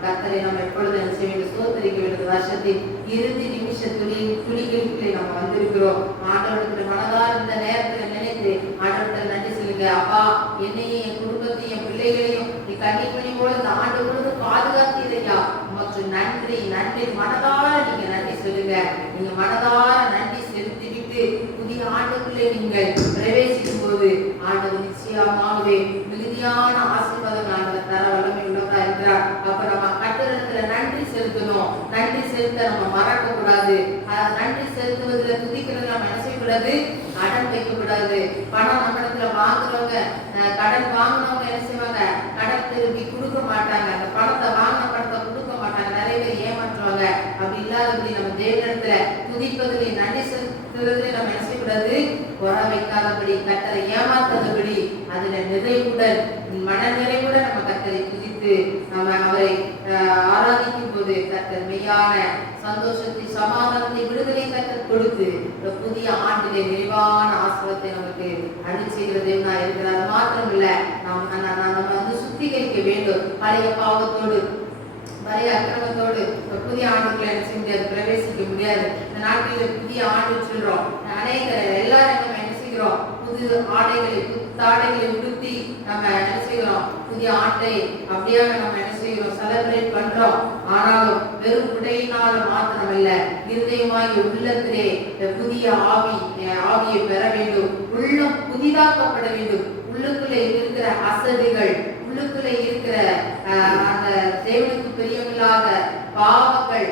கர்த்தரை நம்ம எப்பொழுது என்ன செய்ய வேண்டும், சோதரிக்க வேண்டும். வருஷத்தின் இறுதி நிமிஷ துளிகளுக்குள்ளே நம்ம வந்திருக்கிறோம். ஆண்டவருக்கு மனதார இந்த நேரத்துல நினைத்து ஆண்டவருக்கு நன்றி சொல்லுங்க. அப்பா, என்னையும் என் குடும்பத்தையும் என் பிள்ளைகளையும் நீ கன்னிப்பணி போல இந்த ஆண்டு பொழுது பாதுகாத்தீரையா, உமக்கு நன்றி நன்றி. மனதார நீங்க நன்றி சொல்லுங்க. நீங்க மனதார நன்றி செலுத்தி விட்டு புதிய ஆண்டுக்குள்ளே நீங்கள் பிரவேசிக்கும் போது ஆண்டவர் நிச்சயமாகவே மிகுதியான ஆசீர்வாதம் ஆண்டவர் தர வல்லமை உள்ளவரா இருக்கிறார். அப்ப நம்ம கர்த்தரிடத்துல நன்றி செலுத்தணும். நன்றி செலுத்த நம்ம மறக்க கூடாது. நன்றி செலுத்துவதில் துதிக்கிறது நம்ம என்ன செய்யக்கூடாது, கடன் வைக்க கூடாது. பணம் நம்ம இடத்துல வாங்குறவங்க, கடன் வாங்கினவங்க என்ன செய்வாங்க, கடன் திரும்பி கொடுக்க மாட்டாங்க. அந்த பணத்தை வாங்கின பணத்தை கொடுக்க மாட்டாங்க, நிறைய பேர் ஏமாற்றுவாங்க. அப்படி இல்லாதபடி நம்ம தேவனிடத்துல துதிப்பதிலே நன்றி செலுத்துவதிலே நம்ம என்ன செய்யக்கூடாது, குறை வைக்காதபடி, கர்த்தரை ஏமாத்தாதபடி, அதுல நிறைவுடன் மன நிறைவுடன் நம்ம கர்த்தரை துதித்து நம்ம அவரை ஆராதிக்கும் போது கர்த்தர் மெய்யான சந்தோஷத்தை, சமாதானத்தை, விடுதலை கர்த்தர் கொடுத்து புதிய ஆண்டிலே நிறைவான ஆசீர்வாதத்தை நமக்கு அனுப்பிச்சுகிற தேவனா இருக்கிறார். அது மாத்திரம் இல்ல, நம்ம வந்து சுத்திகரிக்க வேண்டும். பழைய பாவத்தோடு பழைய அக்கிரமத்தோடு புதிய ஆண்டுக்குள்ள என்ன செய்ய முடியாது, பிரவேசிக்க முடியாது. இந்த நாட்டில் புதிய ஆண்டு சொல்றோம், அநேக எல்லாரும் என்ன செய்கிறோம், புது ஆடைகளை புத்தாடைகளை உடுத்தி நம்ம என்ன செய்கிறோம், புதிய ஆட்டை அப்படியாக நம்ம என்ன செய்கிறோம், செலிப்ரேட் பண்றோம். ஆனாலும் வெறும் உடையினால் மாத்திரமல்ல, இருதயமாகிய உள்ளத்திலே புதிய ஆவியை பெற வேண்டும். உள்ளம் புதிதாக்கப்பட வேண்டும். உள்ளுக்குள்ளே இருக்கிற அசதிகள், உள்ளுக்குள்ளே இருக்கிற அந்த தேவனுக்கு பிரியமில்லாத பாவங்கள்,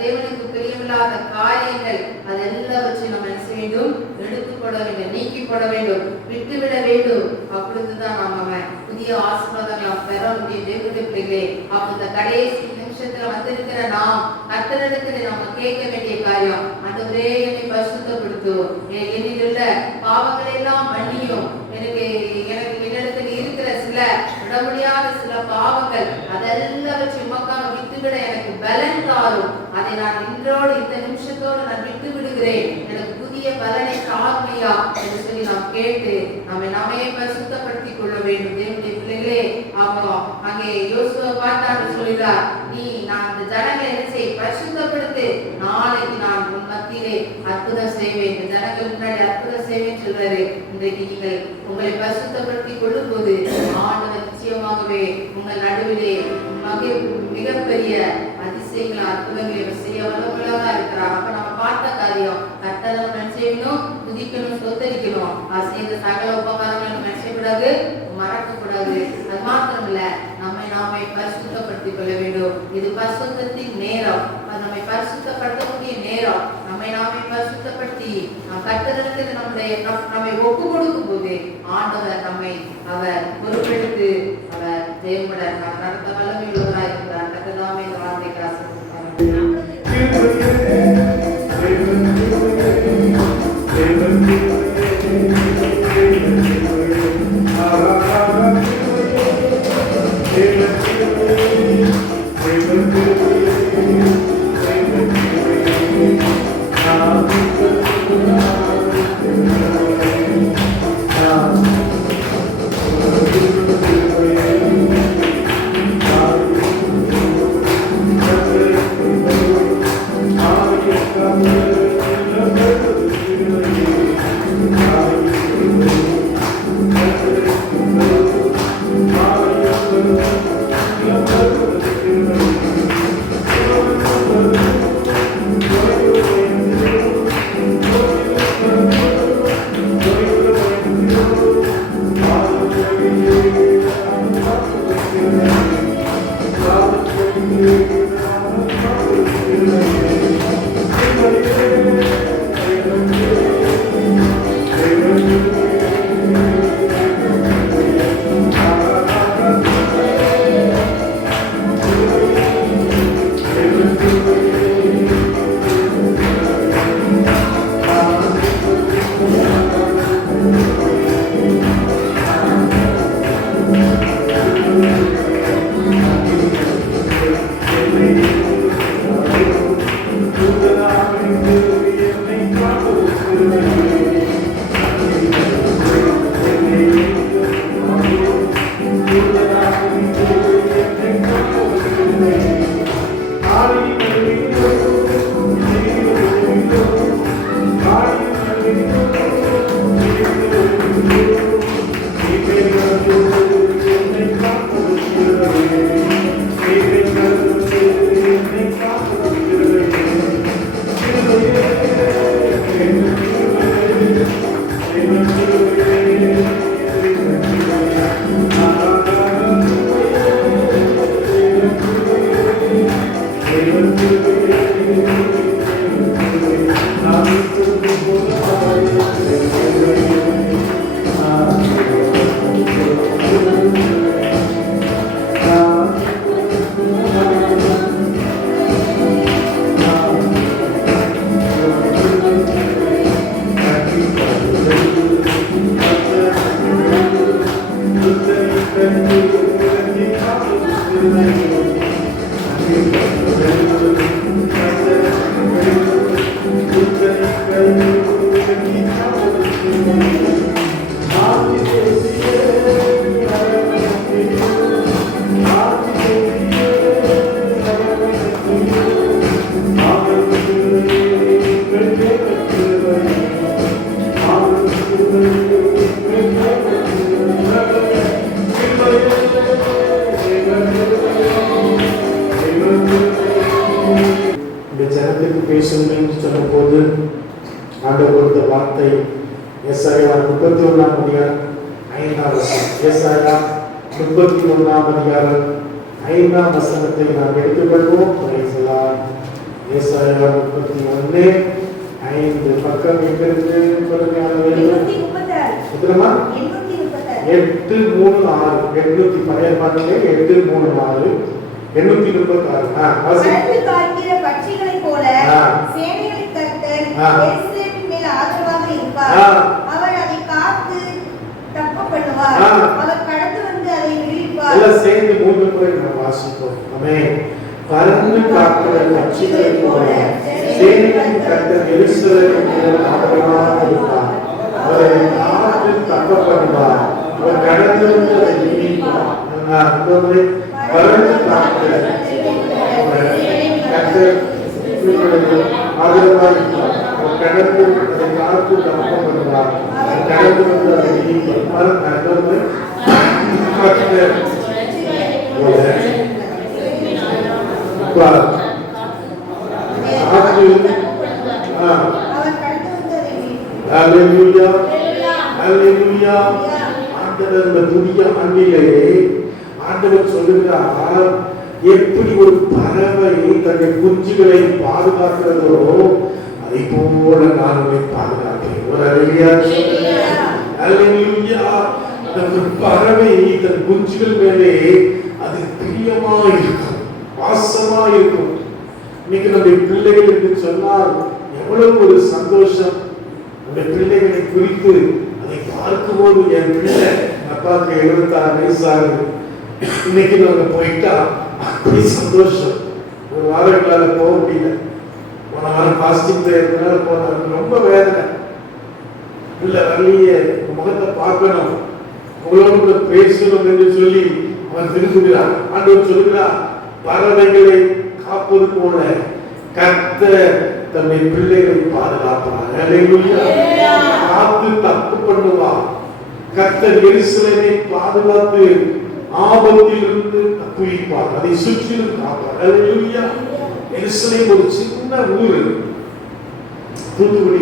தேவனுக்கு பிரியமில்லாத காரியங்கள், அது எல்லாவற்றையும் நம்ம என்ன செய்ய வேண்டும், எடுத்துக்கொள்ள வேண்டும், நீக்கிப்பட வேண்டும், விட்டுவிட வேண்டும். அப்பொழுதுதான் நம்ம புதிய ஆசீர்வாதங்களை பெற முடியும். தேவனுடைய பிள்ளைகளே, அப்ப இந்த கடைசி நிமிஷத்துல வந்திருக்கிற நாம் கர்த்தரிடத்துல நம்ம கேட்க வேண்டிய காரியம், ஆண்டவரே என்னை பரிசுத்தப்படுத்தும், என்னில் உள்ள பாவங்களை எல்லாம் மன்னியும், எனக்கு என்னிடத்தில் இருக்கிற சில விட முடியாத சில பாவங்கள் அதெல்லாவற்றையும் உமக்காக விட்டுவிட எனக்கு பலன் தாரும். அதை நான் இன்றோடு இந்த நிமிஷத்தோடு நான் விட்டு விடுகிறேன், எனக்கு புதிய பலனை தாருமையா என்று சொல்லி நாம் கேட்டு நம்மை பரிசுத்தப்படுத்திக் கொள்ள வேண்டும். தேவனுடைய பிள்ளைகளே, ஆமா, அங்கே யோசுவா பார்த்தான்னு சொல்கிறார், நான் இந்த ஜனங்களை என்ன செய்ய, பரிசுத்தப்படுத்து, நாளைக்கு நான் உன் மத்தியிலே அற்புதம் செய்வேன், இந்த ஜனங்கள் முன்னாடி அற்புதம் செய்வேன் சொல்றாரு. இன்றைக்கு நீங்கள் உங்களை பரிசுத்தப்படுத்திக் கொள்ளும் போது ஆண்டவர் நிச்சயமாகவே உங்கள் நடுவிலே மிகப்பெரிய அதிசயங்களை அற்புதங்களை செய்ய வல்லவர்களாக இருக்கிறார். அப்ப நம்ம பார்த்த காரியம், கர்த்தரை நம்ம செய்யணும், துதிக்கணும், சொத்தரிக்கணும். செய்த சகல உபகாரங்களை நம்ம செய்யக்கூடாது, மறக்க கூடாது. அது மாத்திரம் இல்ல, நாமே பரிசுத்தப்படுத்திக் கொள்ள வேண்டும். இது பரிசுத்தத்தின் நேரம், அது நம்மை பரிசுத்தப்படுத்தக்கூடிய நேரம். நாமே பரிசுத்தப்படுத்தி கர்த்தரிடத்தில் நம்மை ஒப்பு கொடுக்கும் போது ஆண்டவர் அவர் பொறுப்பெடுத்து அவர் தேவனுடன் நடத்த வல்லமை உள்ளவராக இருக்கிறார். கர்த்தராமே இந்த வார்த்தைக்கு ஆசீர்வதிப்பார். Amen. சொன்னபோது ஆண்டவர் கொடுத்த வார்த்தை ஏசாயா 31ஆம் அதிகாரம் 5ஆம் வசனம். ஏசாயா 31ஆம் அதிகாரம் 5ஆம் வசனத்தை நாம் எடுத்துக்கொள்வோம். ஏசாயா 31:5 பக்கம் எங்கிருந்து எத்தனைமா? 836 800 பழைய பாட்டிலே 836 836 பட்சிகளை போல சேனைகளின் கர்த்தர் எருசலேமின் மேல் ஆதரவாக இருப்பார். அவர் அதை காத்து தப்ப பண்ணுவார். அவர் கடந்து வந்து அதை விடுவிப்பார். எல்லாம் சேர்ந்து மூன்று முறை நாம் வாசிப்போம். ஆமென். பறந்து காக்கிற பட்சிகளை போல சேனைகளின் கர்த்தர் எருசலேமின் மேல் ஆதரவாக இருப்பார். அவர் அதை காத்து தப்ப பண்ணுவார். அவர் கடந்து வந்து அதை விடுவிப்பார். பறந்து காக்கிற கர்த்தர் ஆதரவாக இருப்பார். கடந்து அதை காத்து தப்பம் பண்ணுவார். கடந்து வந்து அதை விடுவிப்பார். ஆண்டவர் சொல்லுகிறார், எப்படி ஒரு பறவை தன்னுடைய குஞ்சுகளை பாதுகாக்கிறதோ அதை போல நான் உன்னை பாதுகாக்கிறேன். ஒரு பறவை தன் குஞ்சுகள் மேலே அது பிரியமா இருக்கும், பாசமா இருக்கும். இன்னைக்கு நம்முடைய பிள்ளைகள் என்று சொன்னால் எவ்வளவு ஒரு சந்தோஷம். நம்முடைய பிள்ளைகளை குறித்து அதை பார்க்கும்போது, என் பிள்ளை அப்பாவுக்கு 76 வயசாகுது, இன்னைக்கு நாங்க போயிட்டா அப்படி சந்தோஷம். ஒரு வாரங்களால போக முடியல. போன வாரம் பாஸ்டிங் பிரேயர்னால போன ரொம்ப வேதனை. பிள்ளை வரலையே, முகத்தை பார்க்கணும், உங்களோடு கூட பேசணும் என்று சொல்லி அவன் திரும்புகிறான். ஆண்டவர் சொல்லுகிறான், பறவைகளை காப்பது போல கர்த்தர் தன்னுடைய பிள்ளைகளை பாதுகாப்பார். காத்து தப்பு பண்ணுவார். கர்த்தர் எருசலேமை பாதுகாத்து ஆபத்தில் இருந்து தப்புவிப்பார். அதை சுற்றிலும் காப்பார். அல்லேலூயா. எருசலேம் ஒரு சின்ன ஊர், தூத்துக்குடி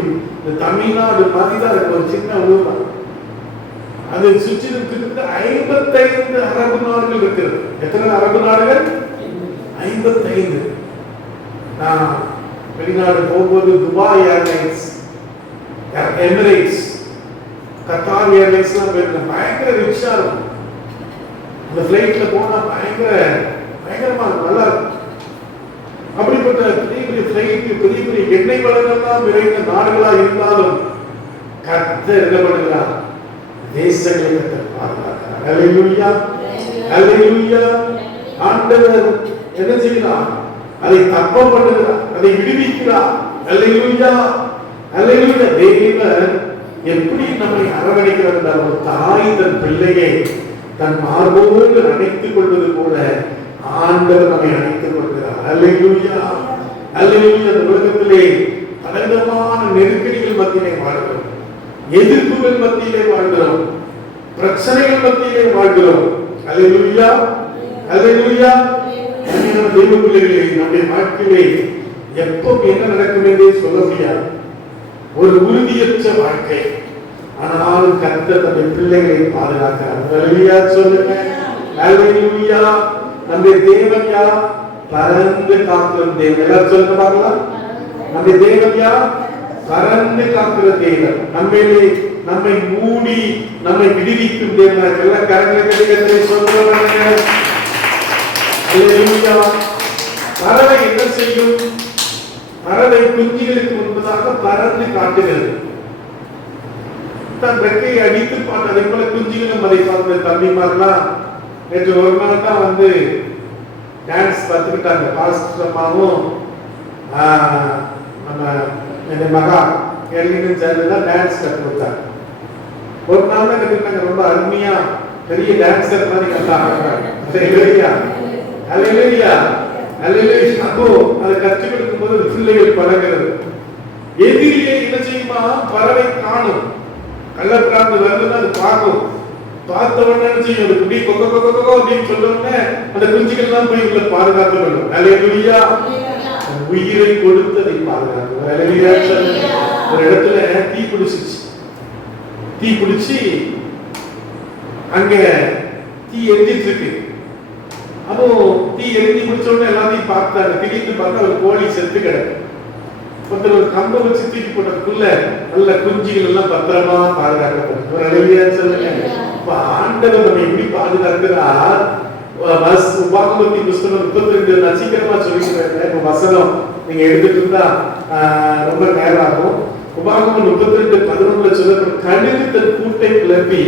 தமிழ்நாடு மாதிரிதான் ஒரு சின்ன ஊர் தான். அதை சுற்றிலும் 55 அரபு நாடுகள் இருக்கிறது. எத்தனை அரபு நாடுகள்? 55. நான் வெளிநாடு போகும்போது Dubai airlines, Emirates, Qatar airlines எல்லாம் போயிருந்தேன். பயங்கர ரிச்சா இருக்கும். அந்த பிளைட்ல போனா பயங்கரமா நல்லா இருக்கும். அப்படிப்பட்ட பெரிய பெரிய பிளைட், பெரிய பெரிய எண்ணெய் வளங்கள்லாம் நிறைந்த நாடுகளா இருந்தாலும் கர்த்தர் என்ன பண்ணுகிறார்? தேசங்களை கர்த்தர் பாதுகாக்கிறார். அல்லேலூயா, அல்லேலூயா. ஆண்டவர் என்ன செய்கிறார்? அதை தப்பம் பண்ணுகிறார், அதை விடுவிக்கிறார். அல்லேலூயா, அல்லேலூயா. தேவன் எப்படி நம்மை அரவணைக்கிறார்? ஒரு தாய் தன் பிள்ளையை தன் மார்போடு அணைத்துக் கொள்வது போல ஆண்டவர் நம்மை அணைத்துக் கொள்கிறார். அல்லேலூயா, அல்லேலூயா. இந்த உலகத்திலே பலவிதமான நெருக்கடிகள் மத்தியிலே வாழ்கிறோம், எதிர்ப்புகள் மத்தியிலே வாழ்கிறோம், பிரச்சனைகள் மத்தியிலே வாழ்கிறோம். அல்லேலூயா, அல்லேலூயா. தெய்வ பிள்ளைகளே, நம்முடைய வாழ்க்கையிலே எப்போ என்ன நடக்கும் என்றே சொல்ல முடியாது. ஒரு உறுதியற்ற வாழ்க்கை. ஆனாலும் கர்த்தர் தன்னுடைய பிள்ளைகளை பாதுகாக்கிறார். அல்லேலூயா சொல்லுங்க. அல்லேலூயா. நம்முடைய தேவன் யார்? பறந்து காக்கிற தேவன். எல்லாரும் சொல்லுங்க பார்க்கலாம். நம்முடைய தேவன் யார்? பறந்து காக்கிற தேவன். நம்மை மூடி நம்மை விடுவிக்கும் தேவன். எல்லாம் கரங்களை கட்டி சொல்லுவாங்க. அல்லேலூயா. பறவை என்ன செய்யும்? பறவை குஞ்சுகளுக்கு முன்பதாக பறந்து காட்டுகிறது. தன் ரெக்கையை அடித்து பார்த்து, அதே போல குஞ்சுகளும் அதை பார்த்து தம்பி மாதிரிலாம். நேற்று ஒரு நாள் தான் டான்ஸ் பார்த்துக்கிட்டாங்க. பாஸ்டர் அம்மாவும் நம்ம என் மகா எல்லின்னு சேர்ந்து தான் டான்ஸ் கற்றுக் கொடுத்தாங்க. ஒரு நாள் தான் கற்றுக்கிட்டாங்க. ரொம்ப அருமையா பெரிய டான்ஸர் மாதிரி கத்தாங்க. அப்போ அதை கற்றுக் கொடுக்கும் போது பிள்ளைகள் பழகிறது. எதிரியை என்ன செய்யுமா? பறவை காணும், கள்ளப்பிராந்து வருதுன்னு அது பார்க்கும். பார்த்த உடனே செய்யும், அது குடி கொக்க கொக்க கொக்க அப்படின்னு சொன்ன உடனே அந்த குஞ்சுகள் எல்லாம் போய் உள்ள பாதுகாத்து கொள்ளும். அல்லேலூயா. உயிரை கொடுத்து அதை பாதுகாக்கும். அல்லேலூயா. ஒரு இடத்துல தீ பிடிச்சிச்சு. தீ பிடிச்சி அங்க தீ எரிஞ்சிட்டு இருக்கு. அப்போ தீ எரிஞ்சு முடிச்ச உடனே எல்லாத்தையும் பார்த்தாங்க. திடீர்னு பார்த்தா ஒரு கோழி செத்து கிடக்கு. ஒருத்தர் ஒரு கம்பை வச்சு தூக்கி போட்டதுக்குள்ள நல்ல குஞ்சுகள் எல்லாம் பத்திரமா பாதுகாக்கப்படும். சொல்லுங்க. இப்ப ஆண்டவர் நம்ம எப்படி பாதுகாக்கிறார்? உபாகமத்தின் புஸ்தகம் 32 நான் சீக்கிரமா சொல்லிக்கிறேன். இப்ப வசனம் நீங்க எடுத்துட்டு இருந்தா ரொம்ப நேரம் ஆகும். உபாகமம் 32:11 சொல்லப்படும், கழுகு தன் கூட்டை கிளப்பி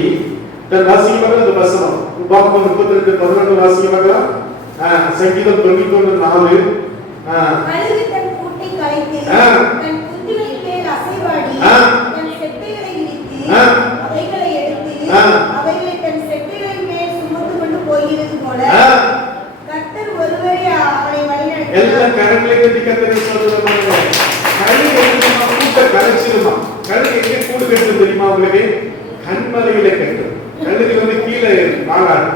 தன் வாசிக்கமாக அந்த வசனம். உபாகமம் 32:11 வாசிக்கமாக. சங்கீதம் 91:4. கழுகு தன் கூட்டை கலைத்து தன் குஞ்சுகளின் மேல் அசைவாடி தன் செட்டைகளை இடித்து அவைகளை எடுத்து அவைகளை தன் செட்டைகளின் மேல் சுமந்து கொண்டு போகிறது போல கர்த்தர் ஒருவரே அவனை வழிநடத்தினார். எல்லாம் கரங்களை கட்டி கர்த்தரை சொல்லுவாங்க. கழுகு கூட்டை கலைச்சிருமா? கழுகு எங்கே கூடு கட்டு தெரியுமா உங்களுக்கு? கண்மலையில கட்டு. கழுகு கீழே வாழாது,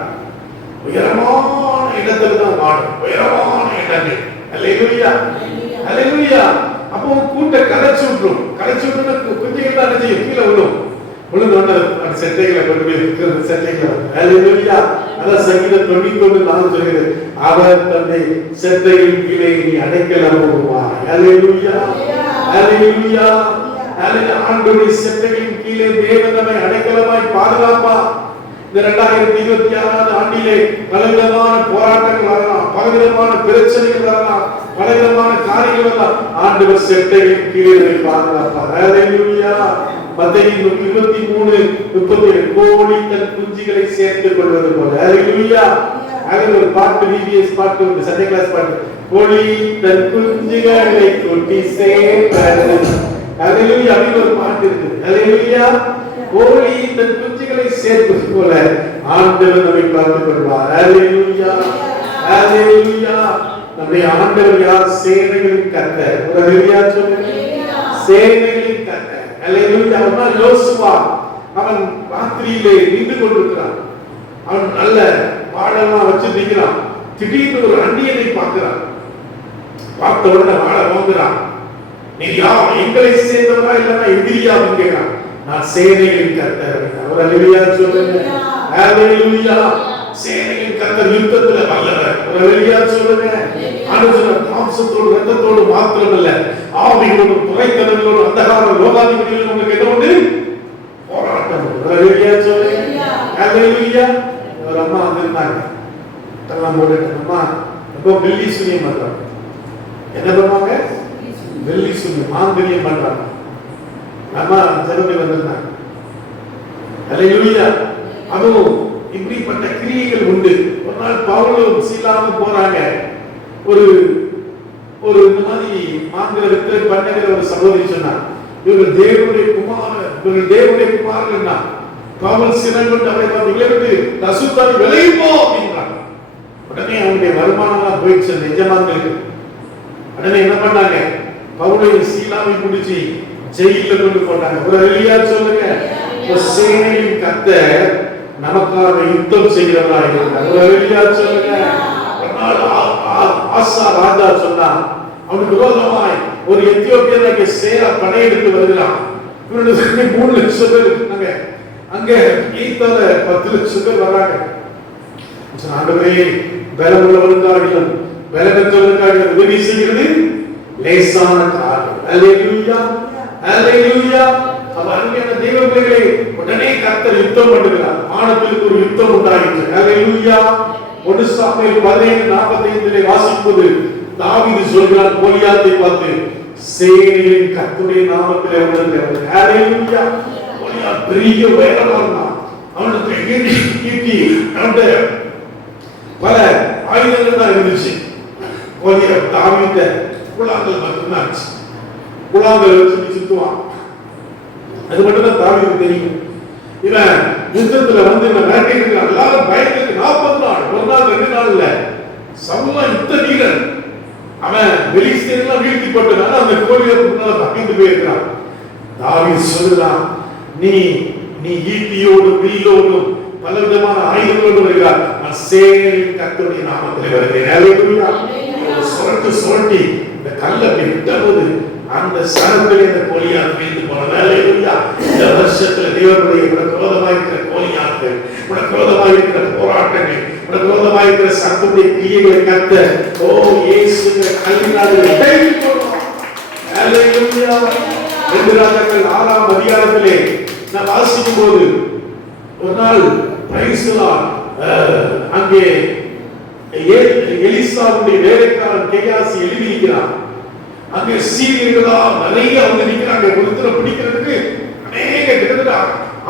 உயரமான இடத்துல தான் வாழும். உயரமான இடங்கள். அல்லேலூயா. அல்லேலூயா. அப்போ கூட்டை கலைச்சு விட்டுரும். கலைச்சு விட்டுனா குஞ்சுகள் தான் செய்யும், கீழே விழும். விழுந்தோட அந்த செட்டைகளை கொண்டு போய் செட்டைகளை. அல்லேலூயா. அதான் சங்கீதம் 91:4 சொல்கிறது, அவர் தன்னை செட்டையின் கீழே நீ அடைக்கலம் போடுவார். அல்லேலூயா. அல்லேலூயா. ஆண்டவருடைய செட்டையின் கீழே தேவன் நம்மை அடைக்கலமாய் பாதுகாப்பார். இந்த 2026 ஆண்டிலே பலவிதமான போராட்டங்கள் வரலாம், பலவிதமான பிரச்சனைகள் வரலாம், பலவிதமான காரியங்கள் வரலாம். ஆண்டவர் செட்டையின் கீழே பாதுகாப்பார். அல்லேலூயா. மத்தேயு 23:37 கோழி தன் குஞ்சுகளை சேர்த்துக் கொள்வது போல. அல்லேலூயா. அது ஒரு பாட்டு, விபிஎஸ் பாட்டு, சண்டே கிளாஸ் பாட்டு. கோழி தன் குஞ்சுகளை கொட்டி சேர்ப்பது. அல்லேலூயா. அப்படி ஒரு பாட்டு இருக்கு. அல்லேலூயா. கோழி தன் குஞ்சுகளை சேர்ப்பது போல ஆண்டவர் நம்மை பார்த்துக் கொள்வார். அல்லேலூயா. அல்லேலூயா. நம்முடைய ஆண்டவர் யார்? சேனைகளின் கர்த்தர். அல்லேலூயா சொல்லுங்க. சேனைகளின் கர்த்தர். அல்லேலூயா. அவன் யோசுவா, அவன் ராத்திரியிலே நின்று கொண்டிருக்கிறான். அவன் நல்ல வாழெல்லாம் வச்சு நிற்கிறான். திடீர்னு ஒரு அந்நியனை பார்க்கிறான். பார்த்த உடனே வாழ வாங்குறான். நீ யார்? எங்களை சேர்ந்தவரா இல்லைன்னா எதிரியா? கேட்கிறான். நான் சேனைகளின் கர்த்தர். அவர் அல்லேலூயா சொல்லுங்க. அல்லேலூயா. சேனைகளின் கர்த்தர் யுத்தத்துல வல்லவர். அவர் அல்லேலூயா சொல்லுங்க. ஆண்டவர் மாம்சத்தோடு இரத்தத்தோடு மாத்திரமல்ல, ஆவிகளோடு துரைத்தனங்களோடு அந்தகார லோகாதிபதிகளோடு உங்களுக்கு என்ன உண்டு? போராட்டம். அல்லேலூயா சொல்லுங்க. அல்லேலூயா. ஒரு அம்மா வந்திருந்தாங்க. தல்லாம் போட்டு அம்மா இப்போ வெள்ளி சூனியம் பண்றாங்க. என்ன பண்ணுவாங்க? வெள்ளி சூனியம், மாந்திரியம் பண்றாங்க. அம்மா ஜெபத்துக்கு வந்திருந்தாங்க. அல்லேலூயா. அதுவும் இப்படிப்பட்ட கிரியைகள் உண்டு. ஒரு நாள் பவுலும் சீலாவும் போறாங்க. ஒரு ஒரு இந்த மாதிரி மாந்திர வித்தை பண்ணுகிற ஒரு சகோதரி சொன்னார், இவர்கள் தேவனுடைய குமாரன், இவர்கள் தேவனுடைய குமாரன். பவுல் சினம் கொண்டு அவரை பார்த்து விட்டு தசுத்தால் விளையுமோ அப்படின்றாங்க. உடனே அவங்களுடைய வருமானம் போயிடுச்சு எஜமான்களுக்கு. உடனே என்ன பண்ணாங்க? பவுலையும் சீலாவை பிடிச்சி ஜெயில கொண்டு போட்டாங்க. ஒரு அல்லேலூயா சொல்லுங்க. ஒரு சேனையின் கர்த்தர் நமக்காக யுத்தம் செய்கிறவராக இருக்கிறார். ஒரு அல்லேலூயா சொல்லுங்க. ஆசா ராஜா சொன்னான், அவனுக்கு விரோதமாய் ஒரு எத்தியோப்பியனாகிய சேரா படையெடுத்து வருகிறான். இவருடைய 3 லட்சம் பேர் இருக்காங்க. அங்க ஈத்தால 10 லட்சம் பேர் வராங்க. ஆண்டவரே, பலமுள்ளவனுக்காகிலும் பலமற்றவனுக்காகிலும் உதவி செய்கிறது லேசான காரியம். அல்லேலூயா. அல்லேலூயா. அப்ப அருமையான தெய்வ பிள்ளைகளே, உடனே கர்த்தர் யுத்தம் பண்ணுகிறார். வானத்திற்கு ஒரு யுத்தம் உண்டாயிற்று. அல்லேலூயா. 1 சாமுவேல் 15:45 வாசிக்கும்போது தாவீது சொல்கிறான் கோலியாத்தை பார்த்து, சேனைகளின் கர்த்தருடைய நாமத்திலே வந்திருக்கிறது. அல்லேலூயா. கோலியாத் பெரிய உயரமா இருந்தான். அவனுக்கு ஈட்டி அவனுடைய பல ஆயுதங்கள் தான் இருந்துச்சு. தாவீத குழாங்கள் மட்டும்தான் இருந்துச்சு. குழாங்கள் வச்சு சுத்துவான். அது மட்டும் தான் தாவீதுக்கு தெரியும். இவன் யுத்தத்துல வந்து இவன் மிரட்டிட்டு எல்லாரும் பயந்துட்டு 40 நாள், ஒரு நாள் 2 நாள் இல்ல, சமூக யுத்த வீரன். அவன் பெலிஸ்தீனெல்லாம் வீழ்த்தி போட்டதால அந்த கோலியாத் முன்னால பகிர்ந்து போயிருக்கிறான். தாவீது சொல்றான், நீ ஈட்டியோடும் வில்லோடும் பலவிதமான ஆயுதங்களோடு வருகிறார், நான் சேனையின் கர்த்தருடைய நாமத்தில் வருகிறேன். அல்லேலூயா. சுரட்டி இந்த கல்லை விட்டபோது அந்த சனத்திலே அந்த கோலியாத் வீழ்ந்து போனது. அல்லேலூயா. இந்த வருஷத்துல தேவனுடைய விரோதமாயிருக்கிற கோலியாத்கள், விரோதமாயிருக்கிற போராட்டங்கள், விரோதமாயிருக்கிற சத்துடைய கிரியைகளை கர்த்தர் இயேசுவின் கல்லினாலே உடைத்து போடுவார். அல்லேலூயா. 2 ராஜாக்கள் 6ஆம் அதிகாரத்திலே நான் வாசிக்கும் போது ஒரு நாள் அங்கே எலிசாவுடைய வேலைக்காரன் கேயாசி எழுதியிருக்கிறான். அங்கே சீரியர்களா நிறைய வந்து நிக்கிறாங்க. ஒருத்தரை பிடிக்கிறதுக்கு அநேக கிட்டத்தட்ட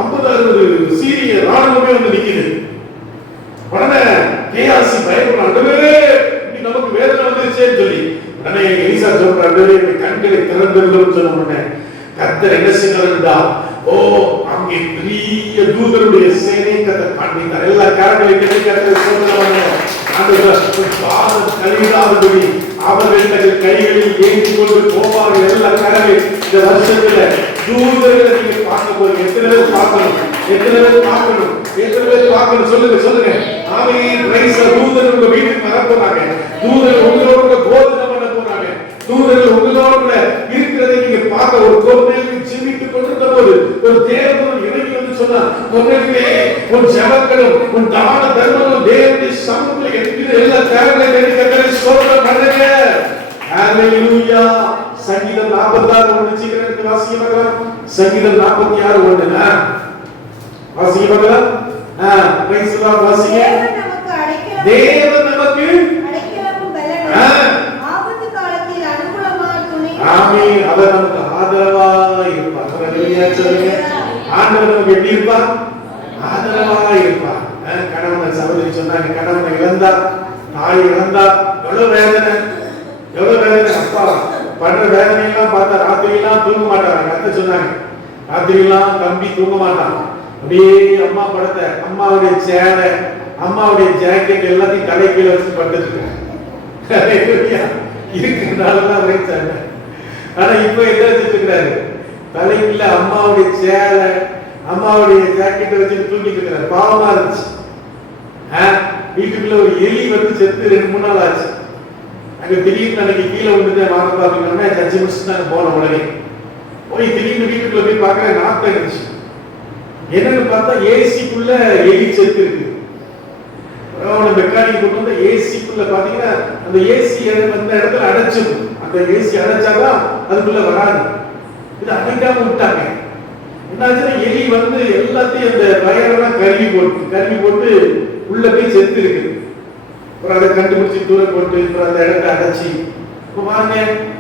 50-60 சீரிய ராணுவமே வந்து நிக்குது. உடனே கேயாசி பயப்படுறான், நமக்கு வேதனை வந்துருச்சேன்னு சொல்லி. உடனே எலிசா சொல்றாரு, கண்களை திறந்திருந்தோம்னு சொன்ன உடனே கர்த்தர் என்ன செய்தார்டா, அங்கே பெரிய தூதருடைய சேனை கர்த்தர் காண்பித்தார். எல்லா கரங்களை கட்டி கர்த்தர் சொல்றாங்க, கழிவிடாதபடி அவர்கள் தங்கள் கைகளில் ஏந்தி கொண்டு போவார்கள். எல்லா கரங்களை இந்த வருஷத்துல தூதர்களை நீங்க பார்க்க போறீங்க. எத்தனை பேர் பார்க்கணும் சொல்லுங்க. ஆமென். பிரைஸ். தூதர் உங்க வீட்டுக்கு வர போறாங்க. தூதர் உங்களோட போதனை பண்ண போறாங்க. தூதர்கள் உங்களோட இருக்கிறதை நீங்க பார்க்க ஒரு கோவிலுக்கு ஜீவித்துக் கொண்டிருந்த போது ஒரு தேவதூதன் இறங்கி வந்து சொன்னார், கொன்னே உன் ஜெபங்களும் உன் தான தர்மங்களும் தேவனுடைய சமூகத்தில் இருக்கிற எல்லா தேவைகளையும் கர்த்தரை ஸ்தோத்திரம் பண்ணுங்க. ஹalleluya. சங்கீதம் 46:1 சீக்கிரம் வாசிங்க பார்க்கலாம். சங்கீதம் 46:1 வாசிங்க பார்க்கலாம். Praise the Lord. வாசிங்க. தேவன் நமக்கு அடைக்கலமும் பலனும் ஆபத்து காலத்தில் அனுகூலமான துணை. ஆமென். அவர் நமக்கு ஆதரவா இருப்பார். ஹalleluya சொல்லுங்க. ஆண்டவர் நமக்கு எப்படி இருப்பார்? ஆதரவா இருப்பார். கணவனை சகோதரி சொன்னாங்க, கணவனை இழந்தார், தாய் இழந்தார், எவ்வளவு வேதனை. அப்பா பண்ற வேதனையெல்லாம் பார்த்தா ராத்திரியெல்லாம் தூங்க மாட்டாங்க. அத்தை சொன்னாங்க, ராத்திரியெல்லாம் தம்பி தூங்க மாட்டான். அப்படியே அம்மா படத்தை, அம்மாவுடைய சேலை, அம்மாவுடைய ஜாக்கெட் எல்லாத்தையும் தலைக்கீழ வச்சு படுத்துட்டு இருக்கிறதுனாலதான் வைச்சாங்க. ஆனா இப்ப என்ன வச்சுருக்கிறாரு, தலைக்குள்ள அம்மாவுடைய சேலை, அம்மாவுடைய ஜாக்கெட்டை வச்சுட்டு தூங்கிட்டு இருக்கிறாரு. பாவமா இருந்துச்சு. வீட்டுக்குள்ள ஒரு எலி வந்து செத்து 2-3 நாள் ஆச்சு. அங்க திடீர்னு அன்னைக்கு கீழே வந்துட்டு வாங்க பாத்தீங்கன்னா ஜட்ஜி முடிச்சுட்டாங்க. போன உடனே போய் திடீர்னு வீட்டுக்குள்ள போய் பார்க்க நாத்தம் இருந்துச்சு. என்னன்னு பார்த்தா ஏசிக்குள்ள எலி செத்து இருக்கு. மெக்கானிக் கொண்டு வந்து ஏசிக்குள்ள பாத்தீங்கன்னா அந்த ஏசி அந்த இடத்துல அடைச்சிடும். அந்த ஏசி அடைச்சாதான் அதுக்குள்ள வராது. இது அடைக்காம விட்டாங்க. என்னாச்சுன்னா எலி வந்து எல்லாத்தையும் அந்த வயரெல்லாம் கருவி போட்டு உள்ள போய் செத்து இருக்கு. அப்புறம் அதை கண்டுபிடிச்சு தூரம் போட்டு அப்புறம் அந்த இடத்தை அடைச்சி இப்போ வாங்க.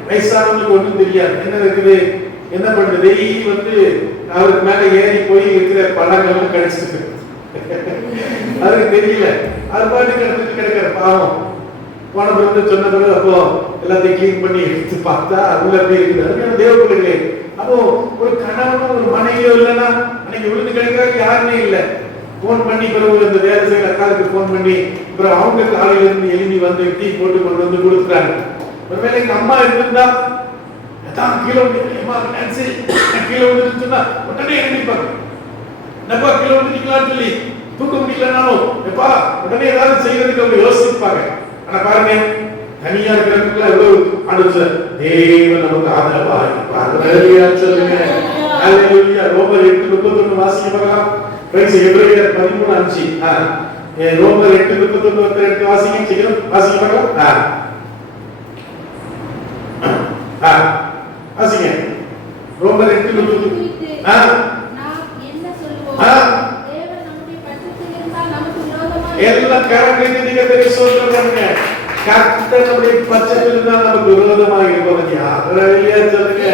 வயசானவங்களுக்கு ஒன்றும் தெரியாது என்ன இருக்குது, என்ன பண்றது. டெய்லி வந்து அவருக்கு மேல ஏறி போய் இருக்கிற பழங்கள் கடிச்சிட்டு அதுக்கு தெரியல. அது பாட்டு கிடக்கிற பாவம். போன பிறகு சொன்ன பிறகு அப்போ எல்லாத்தையும் கிளீன் பண்ணி எடுத்து பார்த்தா உள்ள எப்படி இருக்குது. தேவ பிள்ளைகளே, அப்போ ஒரு கணவனோ ஒரு மனைவியோ இல்லைன்னா அன்னைக்கு விழுந்து கிடைக்கிறாங்க யாருமே இல்லை. போன் பண்ணி பிறகு அந்த வேலை செய்யற அக்காளுக்கு போன் பண்ணி அப்புறம் அவங்க காலையில இருந்து எழுதி வந்து டீ போட்டு கொண்டு வந்து கொடுக்குறாங்க. ஒருவேளை எங்க அம்மா இருந்தா அதான் கீழே கீழே வந்து சொன்னா உடனே எழுதிப்பாங்க. என்னப்பா கீழே வந்துட்டீங்களான்னு சொல்லி தூக்க முடியலனாலும் எப்பா உடனே ஏதாவது செய்யறதுக்கு அவங்க யோசிப்பாங்க. ஆனா பாருங்க, தனியா இருக்கிறதுக்குள்ள எவ்வளவு அனுச தேவன் நமக்கு ஆதரவா இருப்பார். சொல்லுங்க. ஹalleluya. ரோமர் 8:31 வாசிக்க பார்க்கலாம். பிரைஸ். எபிரேயர் 13:5. ரோமர் 8:31 வாசிங்க. சீக்கிரம் வாசிக்க பார்க்கலாம். வாசிங்க. ரோமர் 8:31. நாம் என்ன சொல்வோம்? தேவன் நம்முடைய பட்சத்தில் இருந்தால் நமக்கு விரோதமாக எல்லா காரியங்களையும் நீங்க தெரிவிச்சோம்ங்க. கர்த்தர் நம்முடைய பட்சத்தில் இருந்தால் நமக்கு விரோதமாக இருப்பவன் யார்? ஹalleluya சொல்லுங்க.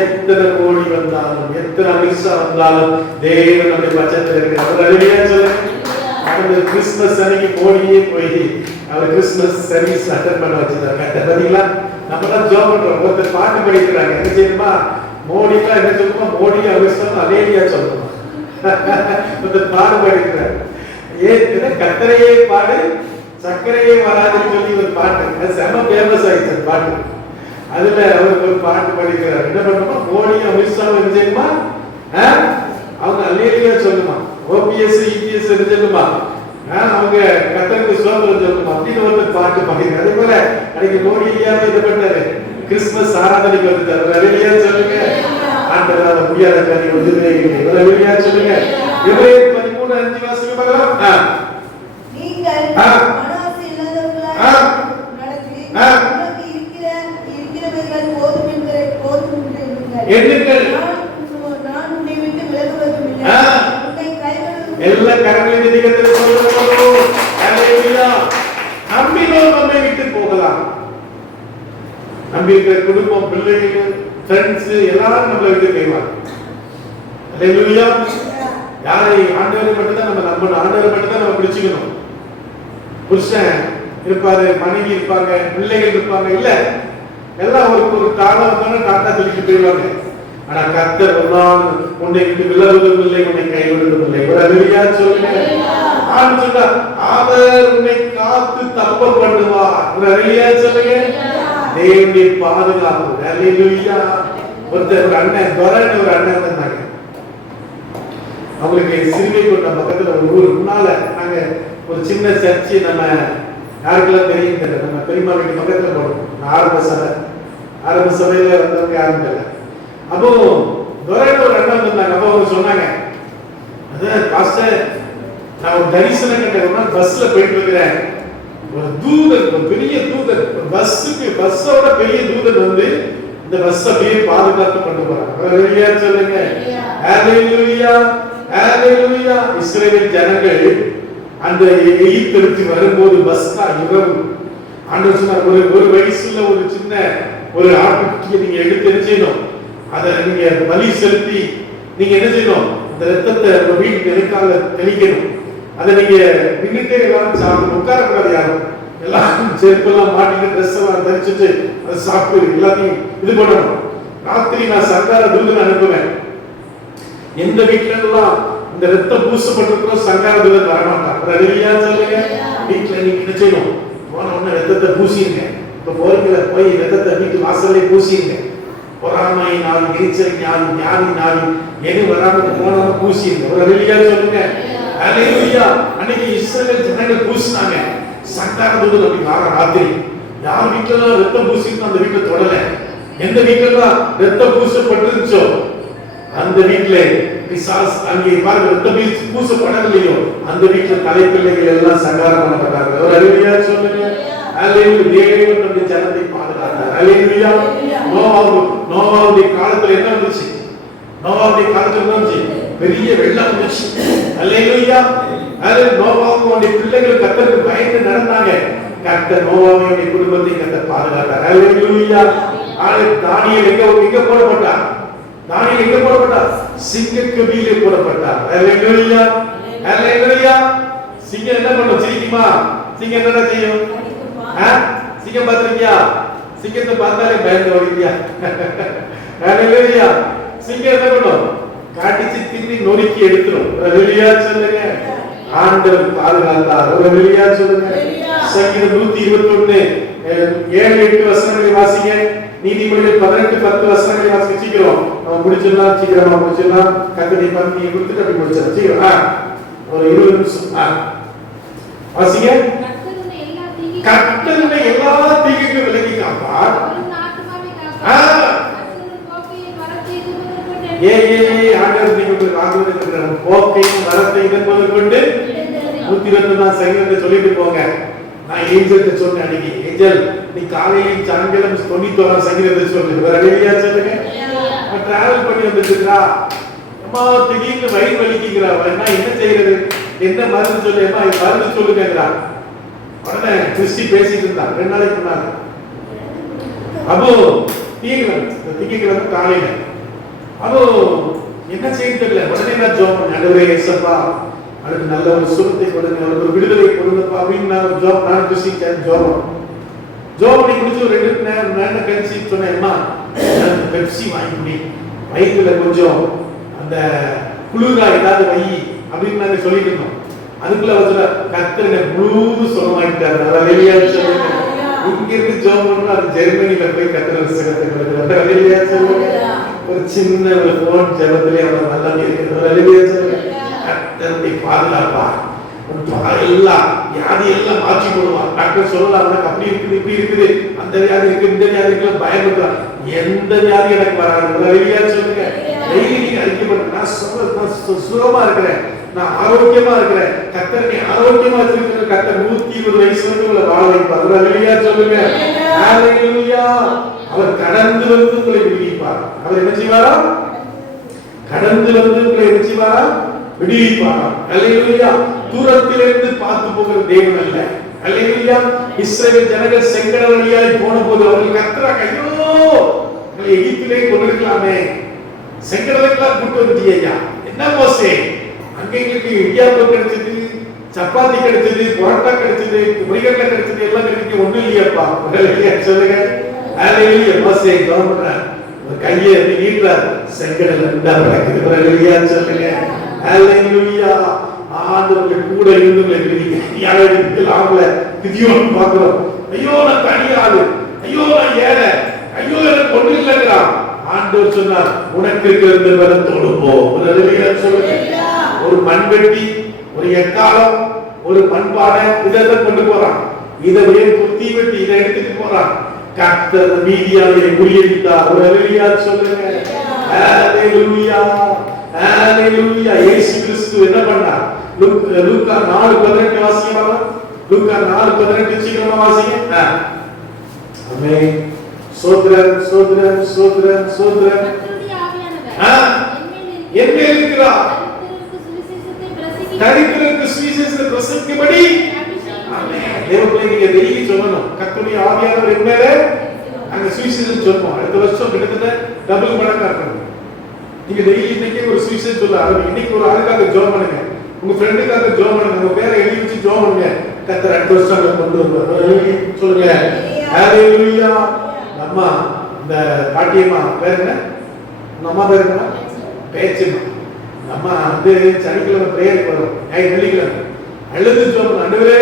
எத்தனை கோடி வந்தாலும் எத்தனை அமிஷா வந்தாலும் தேவன் நம்முடைய பட்சத்தில் இருக்கிறார். ஹalleluya சொல்லுங்க. அந்த கிறிஸ்துமஸ் அன்னைக்கு மோடியே போய் அவர் கிறிஸ்துமஸ் சர்வீஸ் அட்டெண்ட் பண்ண வச்சிருக்காங்க. பாத்தீங்களா, நம்ம தான் ஜோம் பண்றோம். ஒருத்தர் பாட்டு படிக்கிறாங்க, என்ன செய்யணுமா, மோடிக்கா என்ன சொல்லுமா, மோடி அவசரம் அலேலியா சொல்லணுமா. ஒருத்தர் பாடு படிக்கிறார், ஏன் கத்தரையே பாடு சக்கரையே வராதுன்னு சொல்லி ஒரு பாட்டு, செம ஃபேமஸ் ஆயிடுச்சு பாட்டு. அதுல அவருக்கு ஒரு பாட்டு படிக்கிறார், என்ன பண்ணுமா, மோடி அவசரம் என்ன செய்யணுமா, அவங்க அலேலியா சொல்லுமா, ஓபிஎஸ் இபிஎஸ் சொல்லுமா, அவங்க கத்தருக்கு சோதரம் சொல்லுமா அப்படின்னு ஒரு பாட்டு பாடிக்கிறார். அதே போல அன்னைக்கு மோடி ஐயா இது பண்ணாரு, கிறிஸ்துமஸ் ஆராதனைக்கு வந்துட்டாரு. அலேலியா சொல்லுங்க. ஆண்டவரால் முடியாத காரியம் ஒன்றுமே இல்லை. அலேலியா சொல்லுங்க. எபிரேயர் 13:5 வாசிக்க பார்க்கலாம். நீங்கள் மனவாசை இல்லாதவர்களாய் நடந்து உங்களுக்கு இருக்கிறவைகள் போதும் என்கிறீர்கள். நான் உன்னை விட்டு விலகுவதும் இல்லை, உன்னை கைவிடுவதும் எல்லா கரங்களையும் அதிகத்தில் சொல்லுவோம். ஹalleluya. நம்பினோர் நம்மை விட்டு போகலாம். நம்பி இருக்கிற குடும்பம், பிள்ளைகள், ஃப்ரெண்ட்ஸ் எல்லாரும் நம்மளை விட்டு போய்வாங்க. ஹalleluya. யாரை ஆண்டவரை மட்டும் தான் நம்ம நம்பணும், ஆண்டவரை மட்டும் தான் நம்ம பிடிச்சுக்கணும். புருஷன் இருப்பாரு, மனைவி இருப்பாங்க, பிள்ளைகள் இருப்பாங்க, இல்ல எல்லாம் ஒரு காலம் வந்தோன்னா டாட்டா சொல்லிட்டு போயிடுவாங்க. ஆனா கர்த்தர் ஒரு நாள் உன்னை விட்டு விலகுவதும் இல்லை, உன்னை கைவிடுவதும் இல்லை. ஒரு அல்லேலூயா சொல்லுங்க. ஆண்டு சொன்னா அவர் உன்னை காத்து தப்ப பண்ணுவார். ஒரு அல்லேலூயா சொல்லுங்க. தேவனுடைய பாதுகாப்பு. அல்லேலூயா. ஒரு அண்ணன் துரைன்னு ஒரு அண்ணன் இருந்தாங்க. அவங்களுக்கு சிறுவை கொண்ட பக்கத்துல ஒரு ஊர் முன்னால நாங்க ஒரு சின்ன சர்ச்சு, நம்ம யாருக்கெல்லாம் தெரியும் தெரியல, நம்ம பெரியம்மா வீட்டு பக்கத்துல போனோம். ஆரம்ப சபையில வந்தவங்க யாரும் தெரியல. அப்போ துரைன்னு ஒரு அண்ணன் இருந்தாங்க. அப்போ அவங்க சொன்னாங்க, அதான் பாஸ்டர், நான் ஒரு தரிசனம் கண்டேன், பஸ்ல போயிட்டு இருக்கிறேன், ஒரு தூதன், ஒரு பெரிய தூதன், பஸ்ஸோட பெரிய தூதன் வந்து இந்த பஸ் அப்படியே பாதுகாத்து கொண்டு போறாங்க. ஹalleluya சொல்லுங்க. ஹalleluya. ஹalleluya. இஸ்ரவேல் ஜனங்கள் அந்த எகிப்திற்கு வரும்போது பஸ்கா இரவு ஆண்டவர் சொன்னார், ஒரு வயசுல ஒரு சின்ன ஒரு ஆட்டுக்குட்டியை நீங்க எடுத்து என்ன செய்யணும், அதை நீங்க பலி செலுத்தி நீங்க என்ன செய்யணும், அந்த ரத்தத்தை உங்க வீட்டுக்கு எதுக்காக தெளிக்கணும். அதை நீங்க நின்றுட்டே எல்லாரும் சாப்பிட்டு உட்காரக்கூடாது, யாரும் எல்லாரும் செருப்பெல்லாம் மாட்டிட்டு ட்ரெஸ் எல்லாம் தரிச்சுட்டு அதை சாப்பிட்டு எல்லாத்தையும் இது பண்ணணும். ராத்திரி நான் சங்கார தூதன் அனுப்புவேன். எந்த வீட்டுல எல்லாம் இந்த ரத்தம் பூசப்பட்டிருக்கிறோம் சங்கார தூதன் வரமாட்டான். அல்லேலூயா சொல்லுங்க. வீட்டுல நீங்க என்ன செய்யணும், போன உடனே ரத்தத்தை பூசிங்க. இப்ப போறீங்கள போய் ரத்தத்தை வீட்டு வாசல்ல பூசிங்க. பொறாமை நாள், எரிச்சல் ஞானி, ஞானி நாள் எது வராம போன பூசிங்க. ஒரு அல்லேலூயா சொல்லுங்க. அல்லேலூயா. அன்னைக்கு இஸ்ரவேல் ஜனங்கள் பூசினாங்க. சங்கார தூதன் அப்படி வார ராத்திரி யார் வீட்டுல ரத்தம் பூசிட்டு அந்த வீட்டை தொடல. எந்த வீட்டுல ரத்தம் பூசப்பட்டிருச்சோ அந்த வீட்டுல பிசாஸ் அங்கே பாருங்க, ரத்தம் பூசப்படவில்லையோ அந்த வீட்டுல தலைப்பிள்ளைகள் எல்லாம் சங்காரம் பண்ணப்பட்டாங்க. ஒரு அல்லேலூயா சொல்லுங்க. அல்லேலூயா. தேவன் நம்முடைய ஜனத்தை பாதுகாத்தார். அல்லேலூயா. நோவாவுடைய காலத்துல என்ன வந்துச்சு, நோவாவுடைய காலத்துல என்ன வந்துச்சு, பெரிய வெள்ளம் வந்துச்சு. அல்லேலூயா. அது நோவாவுடைய பிள்ளைகள் கர்த்தருக்கு பயந்து நடந்தாங்க. கர்த்தர் நோவாவுடைய குடும்பத்தை கர்த்தர் பாதுகாத்தார். அல்லேலூயா. தானியேல் எங்க போடப்பட்டார், தானியேல் எங்க போடப்பட்டார், சிங்கக்கபியிலே போடப்பட்டார். அல்லேலூயா. அல்லேலூயா. சிங்கம் என்ன பண்ணும், சிரிக்குமா, சிங்கம் என்ன செய்யும், சிங்கம் பார்த்திருக்கியா, சிங்கத்தை பார்த்தாலே பயந்து ஓடியா. அல்லேலூயா. சிங்கம் என்ன பண்ணும், காட்டிச்சு தின்னி நொறுக்கி எடுத்துரும். அல்லேலூயா சொல்லுங்க. ஆண்டவர் பாதுகாத்தார். அல்லேலூயா சொல்லுங்க. சங்கீதம் 121 7-8 வசனங்களை வாசிங்க. நீதிமொழிகள் 18-10 வசனங்களை வாசிக்கிறோம். நம்ம முடிச்சிடலாம், சீக்கிரமா முடிச்சிடலாம். கத்தனை பந்தி கொடுத்துட்டு அப்படி முடிச்சிடலாம். சீக்கிரம் ஒரு 20 நிமிஷம் வாசிங்க. கர்த்தருடைய எல்லா தீங்குக்கும் விலக்கி காப்பார். ஆண்டவர் நீங்க ஆண்டவர் போக்கையும் வரத்தை இதன்போது கொண்டு 121 சங்கீதத்தை சொல்லிட்டு போங்க. நான் ஏஞ்சல்கிட்ட சொன்னேன் அன்னைக்கு, ஏஞ்சல் நீ காலையில சாயங்காலம் 91 சங்கீதத்தை சொல்லு. வேற ஐடியா சொல்லுங்க. டிராவல் பண்ணி வந்துட்டுறா, அம்மா திடீர்னு வயிறு வலிக்குங்கிறா, என்ன செய்யறது, என்ன மருந்து சொல்லுமா, மருந்து சொல்லுங்கிறா. உடனே கிறிஸ்டி பேசிட்டு இருந்தா 2 நாளைக்கு முன்னாடி. அப்போ திங்கக்கிழமை காலையில அப்போ என்ன செய்ய தெரியல. உடனே நான் ஜெபம் பண்ணேன், ஆண்டவரே இயேசுப்பா அதுக்கு நல்ல ஒரு சுகத்தை கொடுங்க, அவருக்கு ஒரு விடுதலை கொடுங்கப்பா அப்படின்னு நான் ஜோம் பண்ணி குடிச்சு ஒரு 2 நேரம் கழிச்சு சொன்னேன்மா பெப்சி வாங்கி குடி, வயிற்றுல கொஞ்சம் அந்த குளிரா ஏதாவது வை அப்படின்னு நாங்க சொல்லிட்டு இருந்தோம். அதுக்குள்ள வச்சுல கர்த்தர் முழுது சுகமாயிட்டாரு. வெளியா சொல்லுங்க, இங்க இருந்து ஜோம் பண்ணா அது ஜெர்மனியில போய் கர்த்தர் சுகத்தை வெளியா சொல்லுங்க. ஒரு சின்ன ஒரு போன் ஜபத்திலே அவங்க நல்லா இருக்கிறது. வெளியா சொல்லுங்க, கர்த்தருடைய பாதுகாப்பா எல்லாம் வியாதி எல்லாம் மாற்றி போடுவான். டாக்டர் சொல்லலாம் அப்படி இருக்குது இப்படி இருக்குது, அந்த வியாதி இருக்கு இந்த வியாதி இருக்கு பயப்படுறான். எந்த வியாதி எனக்கு வராது. வெளியா சொல்லுங்க, டெய்லி நீங்க அறிக்கைப்படுங்க, நான் சுகமா இருக்கிறேன், நான் ஆரோக்கியமா இருக்கிறேன், கர்த்தரை ஆரோக்கியமா வச்சிருக்கிற கர்த்தர் 120 வயசு வரைக்கும் உங்களை வாழ வைப்பார். வெளியா சொல்லுங்க, ஹalleluya. அவர் கடந்து வந்து உங்களை விடுவிப்பார். அவர் என்ன செய்வாரா? கடந்து வந்து உங்களை என்ன செய்வாரா? விடுவிப்பாரா. ஹalleluya. தூரத்திலிருந்து பார்த்து போகிற தேவன் அல்ல. ஹalleluya. இஸ்ரவேல் ஜனங்கள் செங்கடல் வழியாய் போன போது அவர்கள் கர்த்தராக ஐயோ உங்களை எகிப்திலே கொண்டிருக்கலாமே, செங்கடலுக்கெல்லாம் கூட்டு வந்துட்டியா, என்ன மோசே அங்க எங்களுக்கு இடியாப்பம் கிடைச்சது, சப்பாத்தி கிடைச்சது, பரோட்டா கிடைச்சது, முருகல்ல கிடைச்சது, எல்லாம் கிடைக்க ஒண்ணும் இல்லையாப்பா. சொல்லுங்க, ஹalleluya. மோசே கவர்மெண்ட் கையை நீட்டுறார், செங்கடல் ரெண்டா பிளக்குது. ஹalleluya சொல்லுங்க, ஹalleluya. ஆண்டவர் கூட இருந்து உங்களை விடுவிக்க யாரும் ஆகல. கிதியோன் பார்க்கிறோம், ஐயோ நான் தனியாளு, ஐயோ நான் ஏழை, ஐயோ எனக்கு ஒண்ணு இல்லைங்கிறான். ஆண்டவர் சொன்னார், உனக்கு இருக்கிற பலத்தோடு போ. சொல்லுங்க, ஒரு மண்வெட்டி, ஒரு எக்காலம், ஒரு மண்பானை இதை கொண்டு போறான். இதை தீ வெட்டி இதை எடுத்துட்டு போறான். கர்த்தர் மீதியாவை முறியடித்தார். ஹalleluya சொல்லுங்க, ஹalleluya, ஹalleluya. இயேசு கிறிஸ்து என்ன பண்ணார்? லூக்கா 4:18 வாசிங்க. லூக்கா 4:18 சீக்கிரமா வாசிங்க. ஆமென். சோத்ரம் சோத்ரம் சோத்ரம் சோத்ரம். என் மேல் இருக்கிறார், தரித்திரருக்கு சுவிசேஷத்தை பிரசங்கிக்கும்படி. ஆமென். தேவனே நீங்க டெய்லி சொல்லணும், கர்த்தருடைய ஆவியானவர் என் மேல அங்க சுவிசேஷம் சொல்லணும். அடுத்த வருஷம் கிட்டத்தட்ட டபுள் மடங்கா இருக்கணும். நீங்க டெய்லி இன்னைக்கு ஒரு சுவிசேஷம் சொல்ல ஆரம்பிங்க. இன்னைக்கு ஒரு ஆளுக்காக ஜெபம் பண்ணுங்க, உங்க ஃப்ரெண்டுக்காக ஜெபம் பண்ணுங்க, உங்க பேரை எழுதி வச்சு ஜெபம் பண்ணுங்க. கர்த்தர் அடுத்த வருஷம் கொண்டு வருவார். சொல்லுங்க, ஹalleluya. அம்மா இந்த பாட்டியம்மா பேர் என்ன? அம்மா பேர் என்ன? பேச்சம்மா. அம்மா வந்து சனிக்கிழமை பிரேயருக்கு வரும், வெள்ளிக்கிழமை அழுது ஜெபம், ஆண்டவரே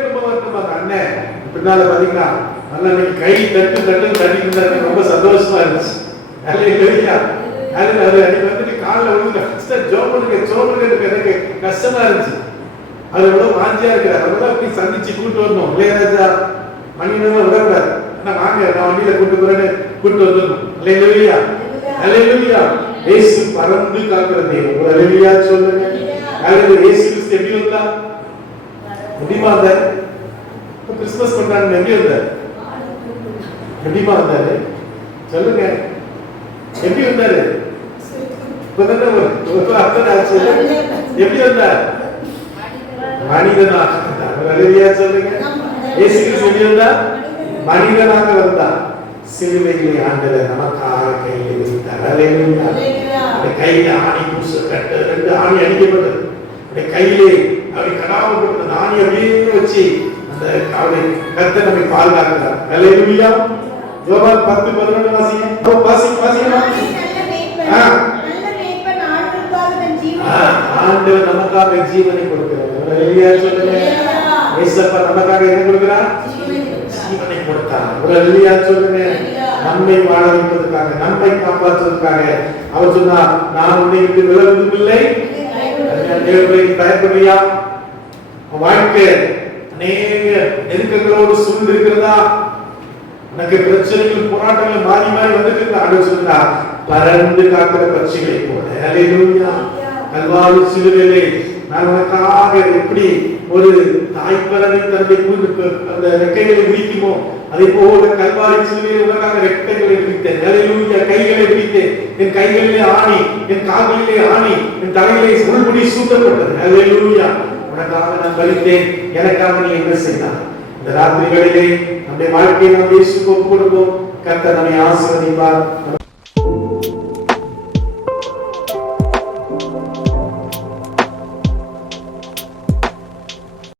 குடும்பம் வரட்டுமா. அண்ணன் பின்னால பாத்தீங்கன்னா நல்லா கை தட்டு தட்டு தட்டிட்டு இருந்தாரு, ரொம்ப சந்தோஷமா இருந்துச்சு. ஹalleluya. அது அன்னைக்கு வந்துட்டு காலில் விழுந்து எனக்கு கஷ்டமா இருந்துச்சு. அது எவ்வளவு வாஞ்சியா இருக்கிறார், அதெல்லாம் அப்படி சந்திச்சு கூட்டு வரணும். இளையராஜா மணியெல்லாம் விடக்கூடாது, நான் வாங்க நான் வண்டியில கூட்டு போறேன்னு கூட்டு வந்துடணும். ஹalleluya, ஹalleluya. இயேசு பறந்து காக்கிற தேவன். ஹalleluya சொல்லுங்க. ஹalleluya. இயேசு கிறிஸ்து எப்படி வந்தார்? எப்படிமா வந்தார்? கிறிஸ்மஸ் கொண்டாடுங்க, எப்படி வந்தார்? எப்படிமா வந்தாரு? சொல்லுங்க, எப்படி வந்தாரு? எப்படி வந்தார்? மனிதனாக வந்தார். சொல்லுங்க, இயேசு கிறிஸ்து எப்படி வந்தார்? மனிதனாக வந்தார். சிலுவையிலே ஆண்டவர் நமக்காக கையிலே வைத்தார். ஹalleluya. அந்த கையில ஆணி பூச கட்ட 2 ஆணி அடிக்கப்பட்டது. அந்த கையிலே அப்படி கடாவப்பட்ட அந்த ஆணி அப்படியே வச்சு அந்த அவரை கர்த்தர் நம்மை பாதுகாக்கிறார். ஹalleluya. யோவான் 10:11 வாசிங்க. வாசிங்க. ஆண்டவர் நமக்காக ஜீவனை கொடுக்கிறார். ஹalleluya சொல்லுங்க. இயேசுப்பா நமக்காக என்ன கொடுக்கிறார்? ஜீவனை கொடுத்தார். ஹalleluya சொல்லுங்க. நம்மை வாழ வைப்பதற்காக, நம்மை காப்பாற்றுவதற்காக அவர் சொன்னார், நான் உன்னை விட்டு விலகுவதும் இல்லை. தேவனை பயப்படுறியா? வாழ்க்கை அநேக நெருக்கங்களோடு சூழ்ந்து இருக்கிறதா? உனக்கு பிரச்சனைகள் போராட்டங்கள் மாறி மாறி வந்துட்டு ஆண்டவர் சொன்னார், பறந்து காக்கிற பட்சிகளை போல. ஹalleluya. கல்வாரி சிலுவையிலே நான் உனக்காக எப்படி ஒரு தாய்ப்பறவை தன்னுடைய அந்த ரெக்கைகளை விரிக்குமோ அதே போல கல்வாரி சிலுவையிலே உனக்காக ரெக்கைகளை விரித்தேன். ஹalleluya. கைகளை விரித்தேன், என் கைகளிலே ஆணி, என் கால்களிலே ஆணி, என் தலையிலே முள்முடி சூட்டப்பட்டது. ஹalleluya. உனக்காக நான் பலித்தேன், எனக்காக நீ என்ன செய்தாய்? இந்த ராத்திரி வேளையிலே நம்முடைய வாழ்க்கையை நாம் இயேசுவுக்கு ஒப்புக் கொடுப்போம். கர்த்தர் நம்மை ஆசீர்வதிப்பார்.